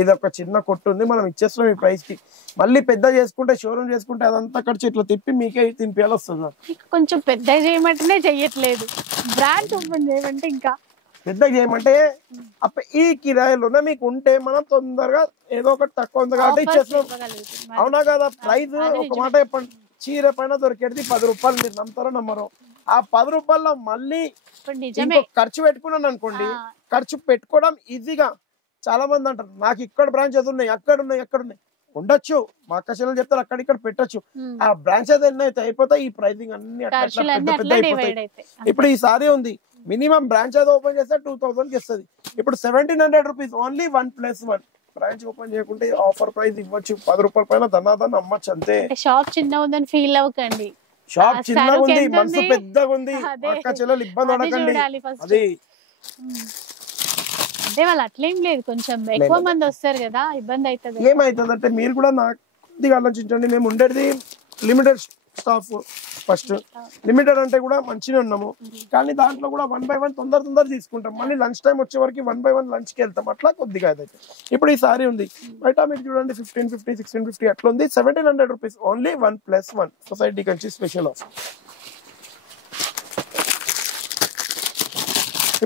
ఇది ఒక చిన్న కొట్టు ఉంది, మనం ఇచ్చేస్తున్నాం ఈ ప్రైస్ కి. మళ్ళీ పెద్ద చేసుకుంటే షోరూమ్ చేసుకుంటే అదంతా ఖర్చు ఇట్లా తిప్పి మీకే తినిపించాలి వస్తుంది. కొంచెం పెద్ద చేయమంటేనే చెయ్యట్లేదు, బ్రాంచ్ ఓపెన్ చేయమంటే ఇంకా పెద్దగా చేయమంటే ఈ కిరాయిలోనే మీకు ఉంటే మనం తొందరగా ఏదో ఒకటి తక్కువ ఉంది కాబట్టి ఇచ్చేస్తాం. అవునా కదా? ప్రైస్ ఒక మాట చెప్పండి, చీర పైన దొరికేది 10 రూపాయలు. మీరు నమ్ముతారో నమ్మరో? ఆ 10 రూపాయల్లో మళ్ళీ ఖర్చు పెట్టుకున్నాను అనుకోండి, ఖర్చు పెట్టుకోవడం ఈజీగా. చాలా మంది అంటారు నాకు ఇక్కడ బ్రాంచెస్ ఉన్నాయి, అక్కడ ఉన్నాయి, ఎక్కడ ఉన్నాయి. ఉండొచ్చు, మా అక్క చెల్లెలు చెప్తారు అక్కడ ఇక్కడ పెట్టొచ్చు. ఆ బ్రాంచెస్ ఎన్ని అయితే అయిపోతాయి, ఈ ప్రైసింగ్ అన్ని పెద్ద పెద్ద అయిపోతాయి. ఇప్పుడు ఈ సారీ ఉంది, మినిమం బ్రాంచ్ అది ఓపెన్ చేస్తే 2000 కి ఇస్తుంది. ఇప్పుడు 1700 రూపీస్ ఓన్లీ 1+1. బ్రాంచ్ ఓపెన్ చేయకుంటే ఆఫర్ ప్రైస్ ఇవ్వచ్చు. 10 రూపాయల పైన దన్నాదన్న అమ్మచ్చు అంతే. షాప్ చిన్నగా ఉందని ఫీల్ అవ్వకండి, షాప్ చిన్నగా ఉంది, మనసు పెద్దగా ఉంది. అక్క చెల్లెలు ఇబ్బంది అడగండి. అది అంటే వాళ్ళు అట్లేం లేదు, కొంచెం ఎక్కువ మంది వస్తారు కదా, ఇబ్బంది అవుతుంది. ఏమైతుంది అంటే మీరు కూడా నాకు ఆలోచించండి. మేము ఉండేది లిమిటెడ్ స్టాఫ్. ఫస్ట్ లిమిటెడ్ అంటే కూడా మంచిగా ఉన్నాము, కానీ దాంట్లో కూడా 1 by 1 తొందర తీసుకుంటాం. మళ్ళీ లంచ్ టైం వచ్చే వరకు 1 by 1 లంచ్ కి వెళ్తాం. అట్లా కొద్దిగా అయితే ఇప్పుడు ఈ సారీ ఉంది బయట మీకు చూడండి 1550 1650 అట్లా ఉంది. 1700 rupees only 1+1 society Kanchi special offer.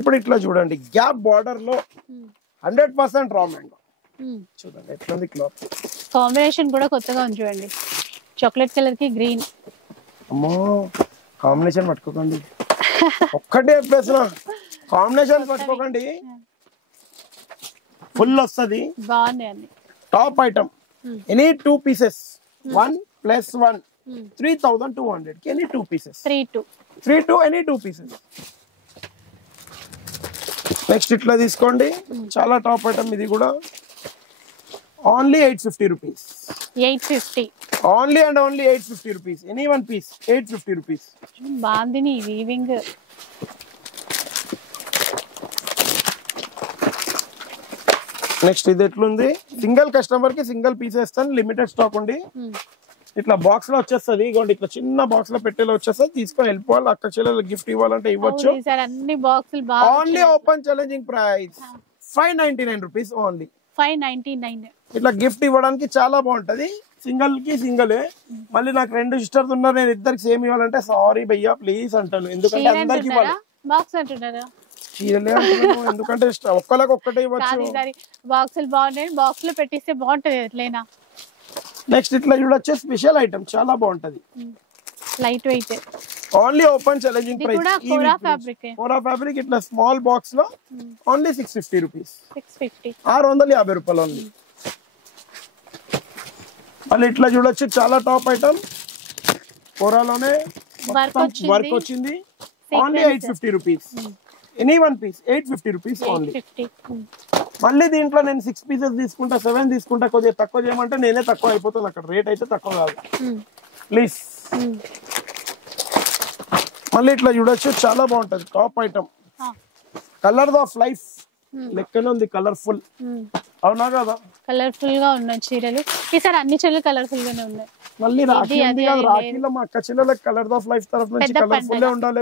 ఇప్పుడు ఇట్లా చూడండి, గ్యాప్ బార్డర్ లో 100% రా మ్యాంగో. చూడండి ఎట్లా ఉంది క్లాత్. కాంబినేషన్ కూడా కొత్తగా ఉంది చూడండి, చాక్లెట్ కలర్ కి గ్రీన్. అమ్మో కాంబినేషన్ పట్టుకోకండి, ఒక్కటే చెప్పేసిన కాంబినేషన్ పట్టుకోకండి, ఫుల్ వస్తుంది. బాగుంది అండి, టాప్ ఐటమ్. ఎనీ 2 pieces 1+1 3200 కి any 2 pieces 3 2 any 2 pieces. Next ఇట్లా తీసుకోండి, చాలా టాప్ ఐటమ్ ఇది కూడా. Only 850 rupees. 850 only and only 850 rupees. Any 1 piece 850 rupees. బాగుంది వీవింగ్. నెక్స్ట్ ఇది ఎట్లుంది, సింగిల్ కస్టమర్ కి సింగిల్ పీస్ వేస్తాను, లిమిటెడ్ స్టాక్ ఉంది. ఇట్లా బాక్స్ లో వచ్చేస్తుంది, ఇగోండి ఇట్లా చిన్న బాక్స్ లో పెట్టేలా వచ్చేస్తుంది. తీసుకొని వెళ్ళిపోవాలి, అక్క చెల్లెలు గిఫ్ట్ ఇవ్వాలంటే ఇవ్వచ్చు. Only open challenging price 599 rupees only. 599. ఇట్లా గిఫ్ట్ ఇవ్వడానికి చాలా బాగుంటది. సింగిల్ కి సింగిలే. మళ్ళీ నాకు 2 సిస్టర్స్ ఉన్నారు, నేను ఇద్దరికి సేమ్ ఇవ్వాలంటే సారీ భయ్యా ప్లీజ్ అంటాను, ఎందుకంటే అందరికి ఇవ్వాలి. బాక్స్ అంటున్నారా? చీరలే అంటున్నాను, ఎందుకంటే ఒక్కరికి ఒక్కటే ఇవ్వచ్చు. బాక్సులు బాగున్నాయి, బాక్స్ లో పెట్టిస్తే బాగుంటది ఎట్లయినా. నెక్స్ట్ ఇట్లా చూడొచ్చే స్పెషల్ ఐటమ్, చాలా బాగుంటది, light weight. Only open challenging price. Kora fabric ఇట్లా స్మాల్ బాక్స్ లో ఓన్లీ 650 రూపీస్. 650 రూపాయలు ఓన్లీ. మళ్ళీ ఇట్లా చూడొచ్చు, చాలా టాప్ ఐటమ్. కోరాలోనే వర్క్ వచ్చింది. Only 850 rupees. Any 1 piece 850 rupees only. మళ్ళీ దీంట్లో నేను 6 pieces తీసుకుంటా, 7 తీసుకుంటా, కొద్దిగా తక్కువ చేయమంటే నేనే తక్కువ అయిపోతాను. అక్కడ రేట్ అయితే తక్కువ కాదు ప్లీజ్. మళ్ళీ ఇట్లా చూడొచ్చు, చాలా బాగుంటది top item. Colour of life లెక్కనే ఉంది, కలర్ఫుల్. అవునా కదా? కలర్ఫుల్ గా ఉన్నాయి చీరలు. ఈసారి అన్ని చీరలు కలర్ఫుల్ గానే ఉన్నాయి. మళ్ళీ రాఖీలో మా అక్క చెల్లెలకు కలర్ ఆఫ్ లైఫ్ తరఫు నుంచి కలర్ఫుల్ ఉండాలి.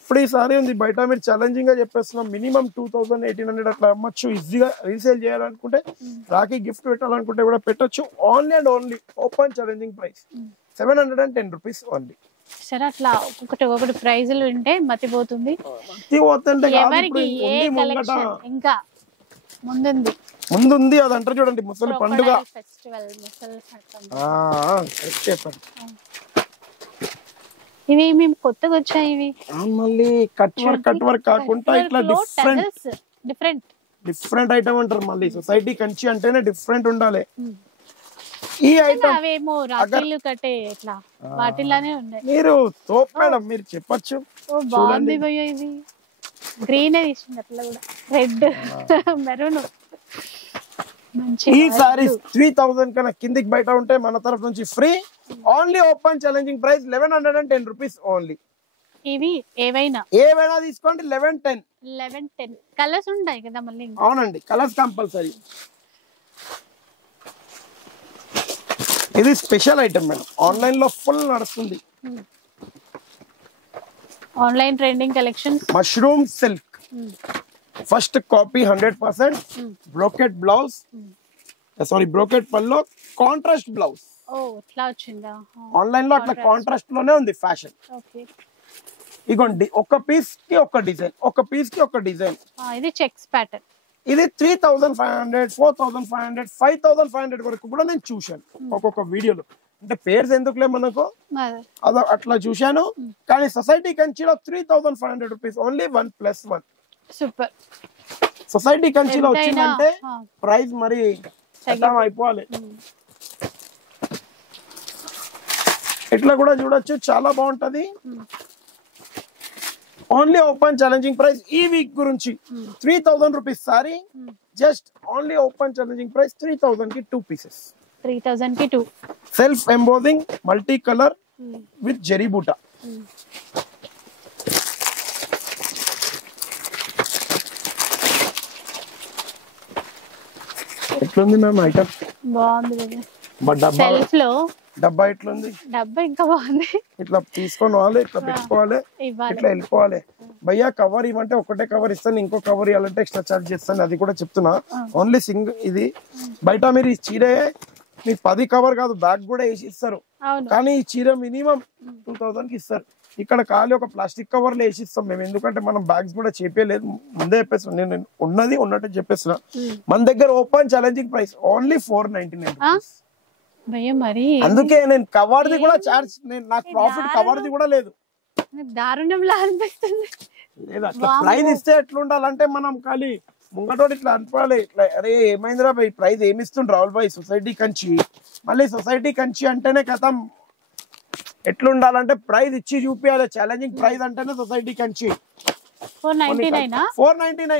ఇప్పుడు ఈ సారీ ఉంది బయట మీరు ఛాలెంజింగ్ గా చెప్పేస్తున్నాం మినిమం 2000-1800 అట్లా అమ్మచ్చు ఈజీగా రీసేల్ చేయాలనుకుంటే రాఖీ గిఫ్ట్ పెట్టాలనుకుంటే కూడా పెట్టొచ్చు only and only open challenging price 710 rupees only సరే అట్లా ఒక్కొక్కటి ప్రైజులు ఉంటే మతిపోతుంది ఎవరికి ఏ కలెక్షన్ ఇంకా ముందుంది అది అంటారు చూడండి ముసలి పండుగ ఫెస్టివల్ ముసలి చెప్పండి ఇవి మేము కొత్తగా వచ్చాయి ఇవి మళ్ళీ కట్ వర్క్ కాకుండా ఇట్లా డిఫరెంట్ ఐటమ్ అంటారు మళ్ళీ సొసైటీ కంచి అంటేనే డిఫరెంట్ ఉండాలి ఈ ఐటమ్ అవేమో రాఖీలు కట్టే ఇట్లా వాటిలానే ఉన్నాయి మీరు తోప్ మేడం మీరు చెప్పొచ్చు బాగుంది భయ్య ఇది గ్రీన్ తీసింది అట్లా కూడా రెడ్ మెరూన్ ఈ సారీస్ 3000 కన్నా కిందికి బయట ఉంటే మన తరఫు నుంచి free only open challenging price 1110 rupees only ఇవి ఏవైనా తీసుకోండి 1110 కలర్స్ ఉంటాయి కదా మళ్ళీ అవునండి కలర్స్ కంపల్సరీ ఇది స్పెషల్ ఐటమ్ మేడం ఆన్లైన్ లో ఫుల్ నడుస్తుంది online trending collection mushroom silk first copy 100% brocade blouse brocade pallu contrast blouse ఇట్లా వచ్చిందా ఆన్లైన్ లో అట్లా కాంట్రాస్ట్ లోనే ఉంది ఫ్యాషన్ ఇగోండి ఒక పీస్ కి ఒక డిజైన్ ఇది చెక్స్ ప్యాటర్న్ ఇది 3500 4500 5500 వరకు కూడా నేను చూశాను ఒక్కొక్క వీడియోలో అంటే పేర్స్ ఎందుకులే మనకు అట్లా చూశాను కానీ సొసైటీ కంచిలో 3500 రూపీస్ ఓన్లీ 1+1 సూపర్ సొసైటీ కంచిలో వచ్చిందంటే ప్రైస్ మరి అయిపోవాలి ఇట్లా కూడా చూడొచ్చు చాలా బాగుంటది ఓన్లీ ఓపెన్ ఛాలెంజింగ్ ప్రైస్ ఈ వీక్ గురించి 3000 rupees sorry just only open challenging price 3000 కి 2 పీసెస్ 3000 కి 2 self embossing multi colour with zari బూటా ఎట్లుంది మ్యామ్ ఐటమ్ బాగుంది సెల్ఫ్ లో డబ్బా ఎట్లుంది డబ్బా ఇంకా బాగుంది ఇట్లా తీసుకొని పోవాలి ఇట్లా పెట్టుకోవాలి ఇట్లా వెళ్ళిపోవాలి భయ్యా కవర్ ఇవ్వంటే ఒకటే కవర్ ఇస్తాను ఇంకో కవర్ ఇవ్వాలంటే ఎక్స్ట్రా చార్జ్ చేస్తాను అది కూడా చెప్తున్నా ఓన్లీ సింగిల్ ఇది బయట మీరు ఈ చీర మీకు 10 కవర్ కాదు బ్యాగ్ కూడా వేసి ఇస్తారు కానీ ఈ చీర మినిమం 2000 కి ఇస్తారు ఇక్కడ ఖాళీ ఒక ప్లాస్టిక్ కవర్ లో వేసి ఇస్తాం మేము ఎందుకంటే మనం బ్యాగ్స్ కూడా చెప్పలేదు ముందే చెప్పేస్తాం నేను ఉన్నది ఉన్నట్టు చెప్పేస్తున్నా మన దగ్గర ఓపెన్ ఛాలెంజింగ్ ప్రైస్ ఓన్లీ 499 మరి అందుకే నేను కవర్ది కూడా చార్జ్ నాకు ప్రాఫిట్ కవర్ది కూడా లేదు దారుణంలా అనిపిస్తుంది లేదు అట్లా ప్రైజ్ ఇస్తే ఎట్లుండాలంటే మనం ఖాళీ ముంగటోడు ఇట్లా అనుకోవాలి ఇట్లా అరే ఏమైందిరా భయ్ ప్రైజ్ ఏమిస్తుండ్రు రాహుల్ భాయ్ సొసైటీ కంచి మళ్ళీ సొసైటీ కంచి అంటేనే కథం ఎట్లుండాలంటే ప్రైజ్ ఇచ్చి చూపించాలి ఛాలెంజింగ్ ప్రైజ్ అంటేనే సొసైటీ కంచి 499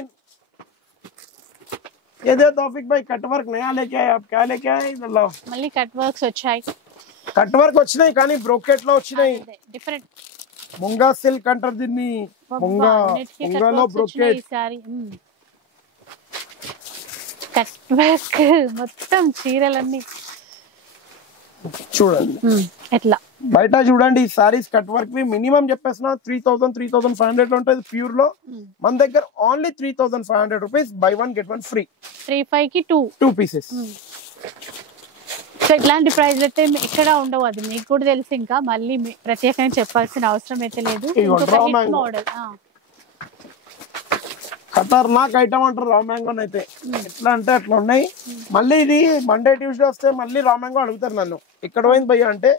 ఏదో తౌఫిక్ భాయ్ కట్ వర్క్ నయా లేకే ఆప్ క్యా లేకే ఆए ఇదల్లా మళ్ళీ కట్ వర్క్స్ వచ్చాయి కట్ వర్క్ వచ్చినాయి కానీ బ్రోకెట్ లో వచ్చినాయి డిఫరెంట్ ముంగా సిల్క్ అంటారు దీన్ని ముంగాలో బ్రోకెట్ ఈసారి కట్ వర్క్ మొత్తం చీరలన్నీ చూడండి ఎట్లా బయట చూడండి ఈ సారీస్ కట్ వర్క్ వి మినిమం చెప్పేసిన 3500 లో ఉంటుంది ప్యూర్ లో మన దగ్గర only 3500 rupees buy 1 get 1 free 35 కి 2 పీసెస్ సో ఇట్లాంటి ప్రైస్ అయితే ఎక్కడ ఉండవు అది మీకు కూడా తెలుసు ఇంకా మళ్ళీ ప్రత్యేకంగా చెప్పాల్సిన అవసరం అయితే లేదు మోడల్ ఖతర్నాక్ ఐటమ్ అంటారు రా మ్యాంగో అయితే ఎట్లా అంటే అట్లా ఉన్నాయి మళ్ళీ ఇది మండే ట్యూస్డే వస్తే మళ్ళీ రా మ్యాంగో అడుగుతారు నన్ను ఎక్కడ పోయింది భయ్య అంటే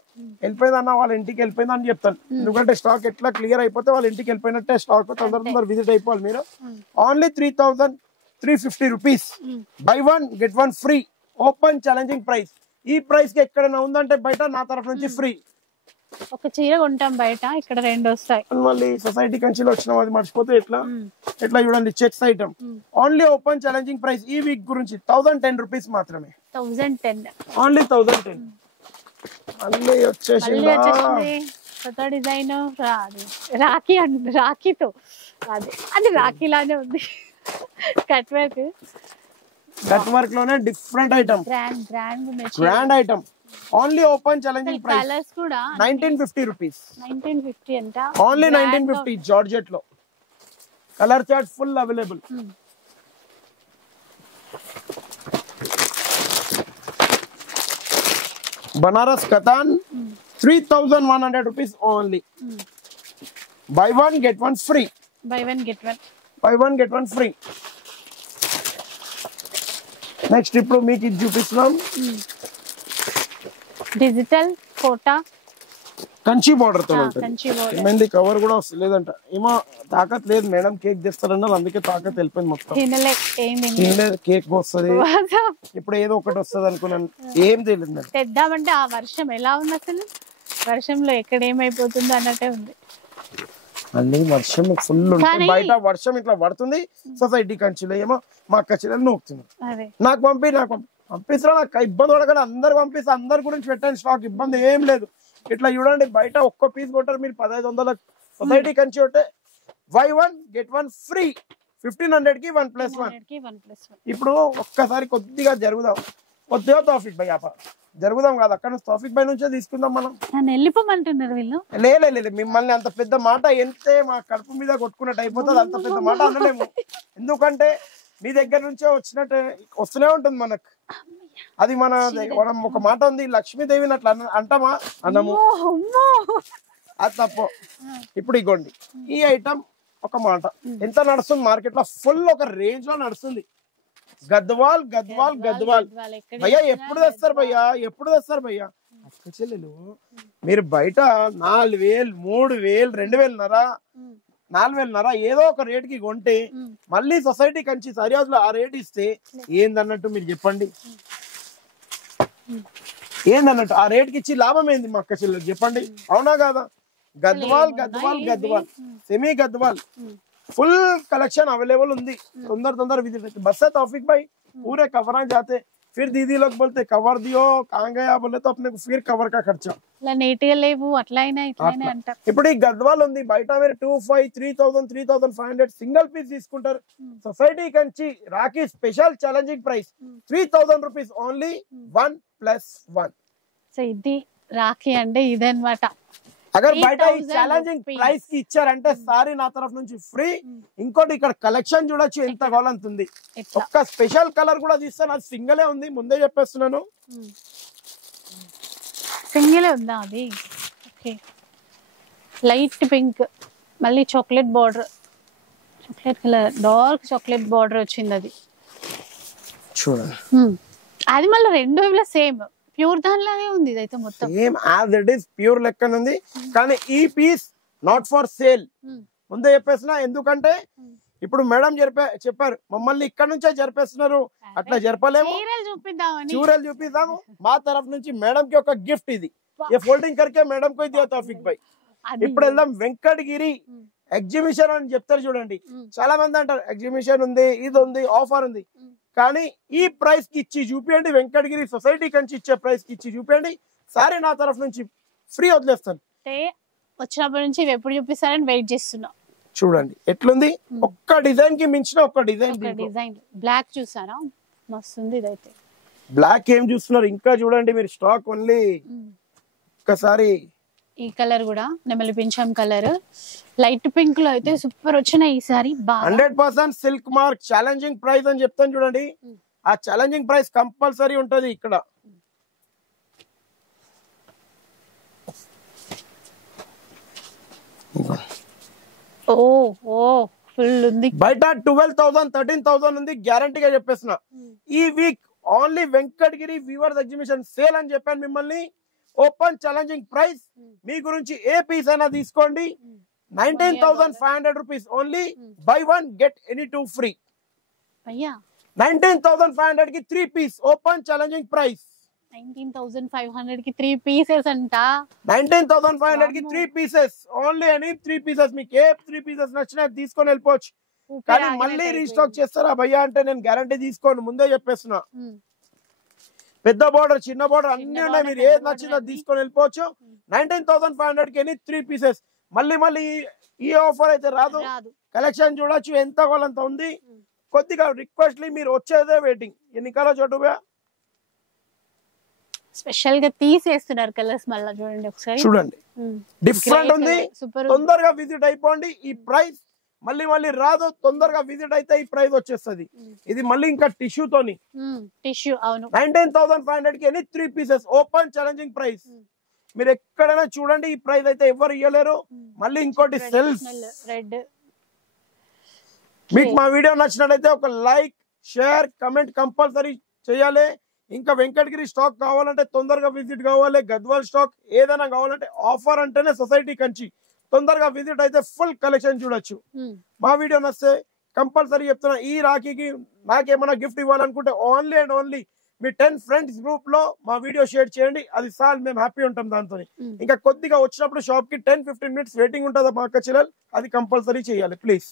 వెళ్ళిపోయింది అన్న వాళ్ళ ఇంటికి వెళ్ళిపోయింది అని చెప్తాను ఎందుకంటే స్టాక్ ఎట్లా క్లియర్ అయిపోతే వాళ్ళ ఇంటికి వెళ్ళిపోయినట్టే స్టాక్ తొందర విజిట్ అయిపోవాలి మీరు only 3350 rupees buy 1 get 1 free open challenging price ఈ ప్రైస్ కి ఎక్కడైనా ఉందంటే బయట నా తరఫు నుంచి ఫ్రీ ఒక చీర కొంటాం బయట ఇక్కడ 2 వస్తాయి మళ్ళీ సొసైటీ కంచిలో వచ్చిన అది మర్చిపోతే ఎట్లా చూడండి checks item only open challenging price ఈ వీక్ గురించి 1010 రూపీస్ మాత్రమే 1010 ఓన్లీ 1010 మళ్ళీ వచ్చేసింది కొత్త డిజైన్ రాఖీతో అది రాఖీలానే ఉంది కట్ వర్క్ లోనే different item grand item only open challenging price. Colours కూడా 1950 రూపీస్. 1950 అంట. ఓన్లీ 1950 జార్జెట్ లో. Colour chart full available. Banaras katan 3100 rupees only. Buy one get one free. Buy one get one. Buy one get one free. Next ఇప్పుడు మీకు ఇది చూపిస్తున్నాం. Digital quota Kanchi border తో ఉంటుంది. Kanchi border. ఏమైంది కవర్ కూడా వస్తలేదంట. ఏమో తాకత్ లేదు మేడం, కేక్ తెస్తారన్నారు, అందుకే తాకత్ వెళ్ళిపోయింది మొత్తం. తినలేదు, కేక్ వస్తుంది ఇప్పుడు ఏదో ఒకటి వస్తుంది అనుకున్నాను, ఏం తెలియదు మేడం. తెద్దామంటే ఆ వర్షం ఎలా ఉంది అసలు, వర్షంలో ఎక్కడ ఏమైపోతుందో అన్నట్టే ఉంది. మళ్ళీ వర్షం ఫుల్ ఉంటుంది బయట, వర్షం ఇట్లా పడుతుంది. సొసైటీ కంచిలో ఏమో మా అక్క చెల్లెలు నూకుతున్నారు. నాకు పంపిస్తా, నాకు ఇబ్బంది పడకుండా అందరు పంపిస్తా, అందరి గురించి పెట్టండి స్టాక్, ఇబ్బంది ఏం లేదు. ఇట్లా చూడండి, బయట ఒక్క పీస్ కొట్టారు మీరు 1500. సొసైటీ కంచి ఉంటే by one get one free. 1500 కి 1+1. ఇప్పుడు ఒక్కసారి కొద్దిగా జరుగుదాం, కొద్దిగా తౌఫిక్ భాయ్ జరుగుదాం కాదు, అక్కడ నుంచి తౌఫిక్ భాయ్ నుంచే తీసుకుందాం మనం. వెళ్ళిపోమంటున్నారు వీళ్ళు. లేదు మిమ్మల్ని అంత పెద్ద మాట ఎంతే మా కడుపు మీద కొట్టుకున్నట్టు అయిపోతుంది, అంత పెద్ద మాట అనలేము. ఎందుకంటే మీ దగ్గర నుంచే వచ్చినట్టు వస్తూనే ఉంటుంది మనకు. అది మనం ఒక మాట ఉంది, లక్ష్మీదేవిని అట్లా అంటామా అన్నము, అది తప్పు. ఇప్పుడు ఇగోండి ఈ ఐటమ్ ఒక మాట ఎంత నడుస్తుంది మార్కెట్ లో, ఫుల్ ఒక రేంజ్ లో నడుస్తుంది. గద్వాల్ భయ్యా, ఎప్పుడు తెస్తారు భయ్యా అక్క చెల్లెలు? మీరు బయట 4000, 3000, 2000, ఏదో ఒక రేట్ కి కొంటే మళ్ళీ సొసైటీ కంచి సరిహద్దులో ఆ రేట్ ఇస్తే ఏందన్నట్టు మీరు చెప్పండి, ఏందన్నట్టు? ఆ రేట్ కి ఇచ్చి లాభం ఏంది మా అక్క చెల్లెలు చెప్పండి, అవునా కాదా? Gadwal semi Gadwal full collection available ఉంది. तंदर विजिट बस है तौफिक भाई, पूरे कवर जाते, फिर दीदी लोग बोलते कवर दियो कहाँ गया बोले तो अपने को फिर कवर का खर्चा. ఇప్పుడు ఈ గద్వాల్ ఉంది బయట మీరు 2500, 3000, 3500 సింగిల్ పీస్ తీసుకుంటారు. Society Kanchi Rakhi special challenging price 3000 rupees only 1+1. So ఇది రాఖీ అంటే ఇదన్నమాట. అగర్ బయట ఈ ఛాలెంజింగ్ ప్రైస్ కి ఇచ్చారంటే సారీ నా తరఫు నుంచి ఫ్రీ. ఇంకోటి ఇక్కడ కలెక్షన్ చూడొచ్చు ఎంత కావాలంతుంది. ఒక్క స్పెషల్ కలర్ కూడా తీస్తాను, అది సింగిలే ఉంది, ముందే చెప్పేస్తున్నాను. సింగిలే ఉందా అది? ఓకే, లైట్ పింక్, మళ్ళీ chocolate border, chocolate colour, dark chocolate border వచ్చింది. అది చూడండి, అది మళ్ళీ రెండు వైపులా సేమ్ ప్యూర్ దానిలాగే ఉంది. ఇదైతే మొత్తం same as it is pure లెక్కన ఉంది. కానీ ఈ పీస్ నాట్ ఫర్ సేల్, ముందే చెప్పేస్తున్నా. ఎందుకంటే ఇప్పుడు మేడం చెప్పారు మమ్మల్ని ఇక్కడ నుంచే జరిపేస్తున్నారు, అట్లా జరపలేము, చూరలు చూపిద్దాము. మా తరఫు నుంచి మేడం కి ఒక గిఫ్ట్ ఇది, ये फोल्डिंग करके मैडम को दिया तौफिक भाई. ఇప్పుడు వెళ్దాం వెంకటగిరి ఎగ్జిబిషన్ అని చెప్తారు చూడండి. చాలా మంది అంటారు ఎగ్జిబిషన్ ఉంది, ఇది ఉంది, ఆఫర్ ఉంది, కానీ ఈ ప్రైస్ కి ఇచ్చి చూపియండి, వెంకటగిరి సొసైటీ కంచి ఇచ్చే ప్రైస్ కి ఇచ్చి చూపియండి, సారీ నా తరఫు నుంచి ఫ్రీ వదిలేస్తాను. వచ్చినప్పటి నుంచి ఎప్పుడు చూపిస్తారని వెయిట్ చేస్తున్నా. చూడండి ఎట్లుంది, ఒక్క డిజైన్ కి మించిన ఒక్క డిజైన్. బ్లాక్ చూసారా, మస్తుంది. ఇదైతే బ్లాక్ ఏం చూస్తున్నారు, ఇంకా చూడండి మీరు, స్టాక్ ఓన్లీ. ఒక్కసారి ఈ కలర్ కూడా నెమలి పింఛం కలర్, లైట్ పింక్ లో అయితే సూపర్ వచ్చినాయి ఈసారి. 100% సిల్క్ మార్క్ ఛాలెంజింగ్ ప్రైస్ అని చెప్తాను చూడండి. ఆ ఛాలెంజింగ్ ప్రైస్ కంపల్సరీ ఉంటది ఇక్కడ. ఫుల్ ఉంది. బయట 12,000, 13,000 ఉంది, గ్యారంటీగా చెప్పేస్తున్నా. ఈ week only Venkatagiri weavers exhibition sale అని చెప్పాను మిమ్మల్ని. ఓపెన్ ఛాలెంజింగ్ ప్రైస్, మీ గురించి ఏ పీస్ అయినా తీసుకోండి. 19,500 rupees only. By one get any 2 free. 19,500 కి 3 పీస్ ఓపెన్ ఛాలెంజింగ్ ప్రైస్. 19,500 కి 3 పీసెస్ అంట. 19,500 కి 3 పీసెస్ ఓన్లీ అని. 3 పీసెస్ మీకు ఏ 3 పీసెస్ నచ్చినా తీసుకొని వెళ్ళిపోవచ్చు. కానీ మళ్ళీ రీస్టాక్ చేస్తారా భయ్యా అంటే నేను గ్యారంటీ తీసుకోండి, ముందే చెప్పేస్తున్నా. పెద్ద బోర్డర్, చిన్న బోర్డర్ అన్ని ఉన్నాయి, మీరు ఏది నచ్చిందో తీసుకొని వెళ్ళిపోవచ్చు. 19,500 కి 3 పీసెస్. మళ్ళీ ఈ ఆఫర్ అయితే రాదు. కలెక్షన్ చూడొచ్చు ఎంత కావాలంత ఉంది. కొద్దిగా రిక్వెస్ట్లీ మీరు వచ్చేదే వెయిటింగ్. ఎన్నికల చోటు స్పెషల్ గా తీసేస్తున్నారు కలర్స్ మళ్ళీ చూడండి ఒకసారి చూడండి డిఫరెంట్ ఉంది తొందరగా విజిట్ అయిపోండి ఈ ప్రైస్ మళ్ళీ మళ్ళీ రాదు తొందరగా విజిట్ అయితే ఈ ప్రైస్ వచ్చేస్తుంది ఇది మళ్ళీ ఇంకా టిష్యూ తోని టిష్యూ అవును 19,500 కి any 3 pieces open challenging price మీరు ఎక్కడైనా చూడండి ఈ ప్రైస్ అయితే ఎవరు ఇవ్వలేరు మళ్ళీ ఇంకోటి సెల్స్ రెడ్ మీకు మా వీడియో నచ్చినట్లయితే ఒక లైక్ షేర్ కమెంట్ కంపల్సరీ చేయాలి ఇంకా వెంకటగిరి స్టాక్ కావాలంటే తొందరగా విజిట్ కావాలి గద్వాల్ స్టాక్ ఏదైనా కావాలంటే ఆఫర్ అంటేనే సొసైటీ కంచి తొందరగా విజిట్ అయితే ఫుల్ కలెక్షన్ చూడొచ్చు మా వీడియో నచ్చితే కంపల్సరీ చెప్తున్నా ఈ రాఖీకి నాకేమైనా గిఫ్ట్ ఇవ్వాలనుకుంటే only and only me 10 friends group లో మా వీడియో షేర్ చేయండి అది సార్ మేము హ్యాపీ ఉంటాం దాంతో ఇంకా కొద్దిగా వచ్చినప్పుడు షాప్ కి 10-15 మినిట్స్ వెయిటింగ్ ఉంటుంది మా అక్క చెల్లెలు అది కంపల్సరీ చేయాలి ప్లీజ్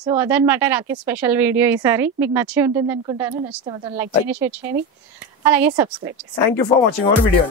సో అదనమాట రాఖీ స్పెషల్ వీడియో ఈసారి మీకు నచ్చి ఉంటుంది అనుకుంటాను నచ్చితే మాత్రం లైక్ చేయండి షేర్ చేయండి అలాగే సబ్స్క్రైబ్ చేయండి thank you for watching our video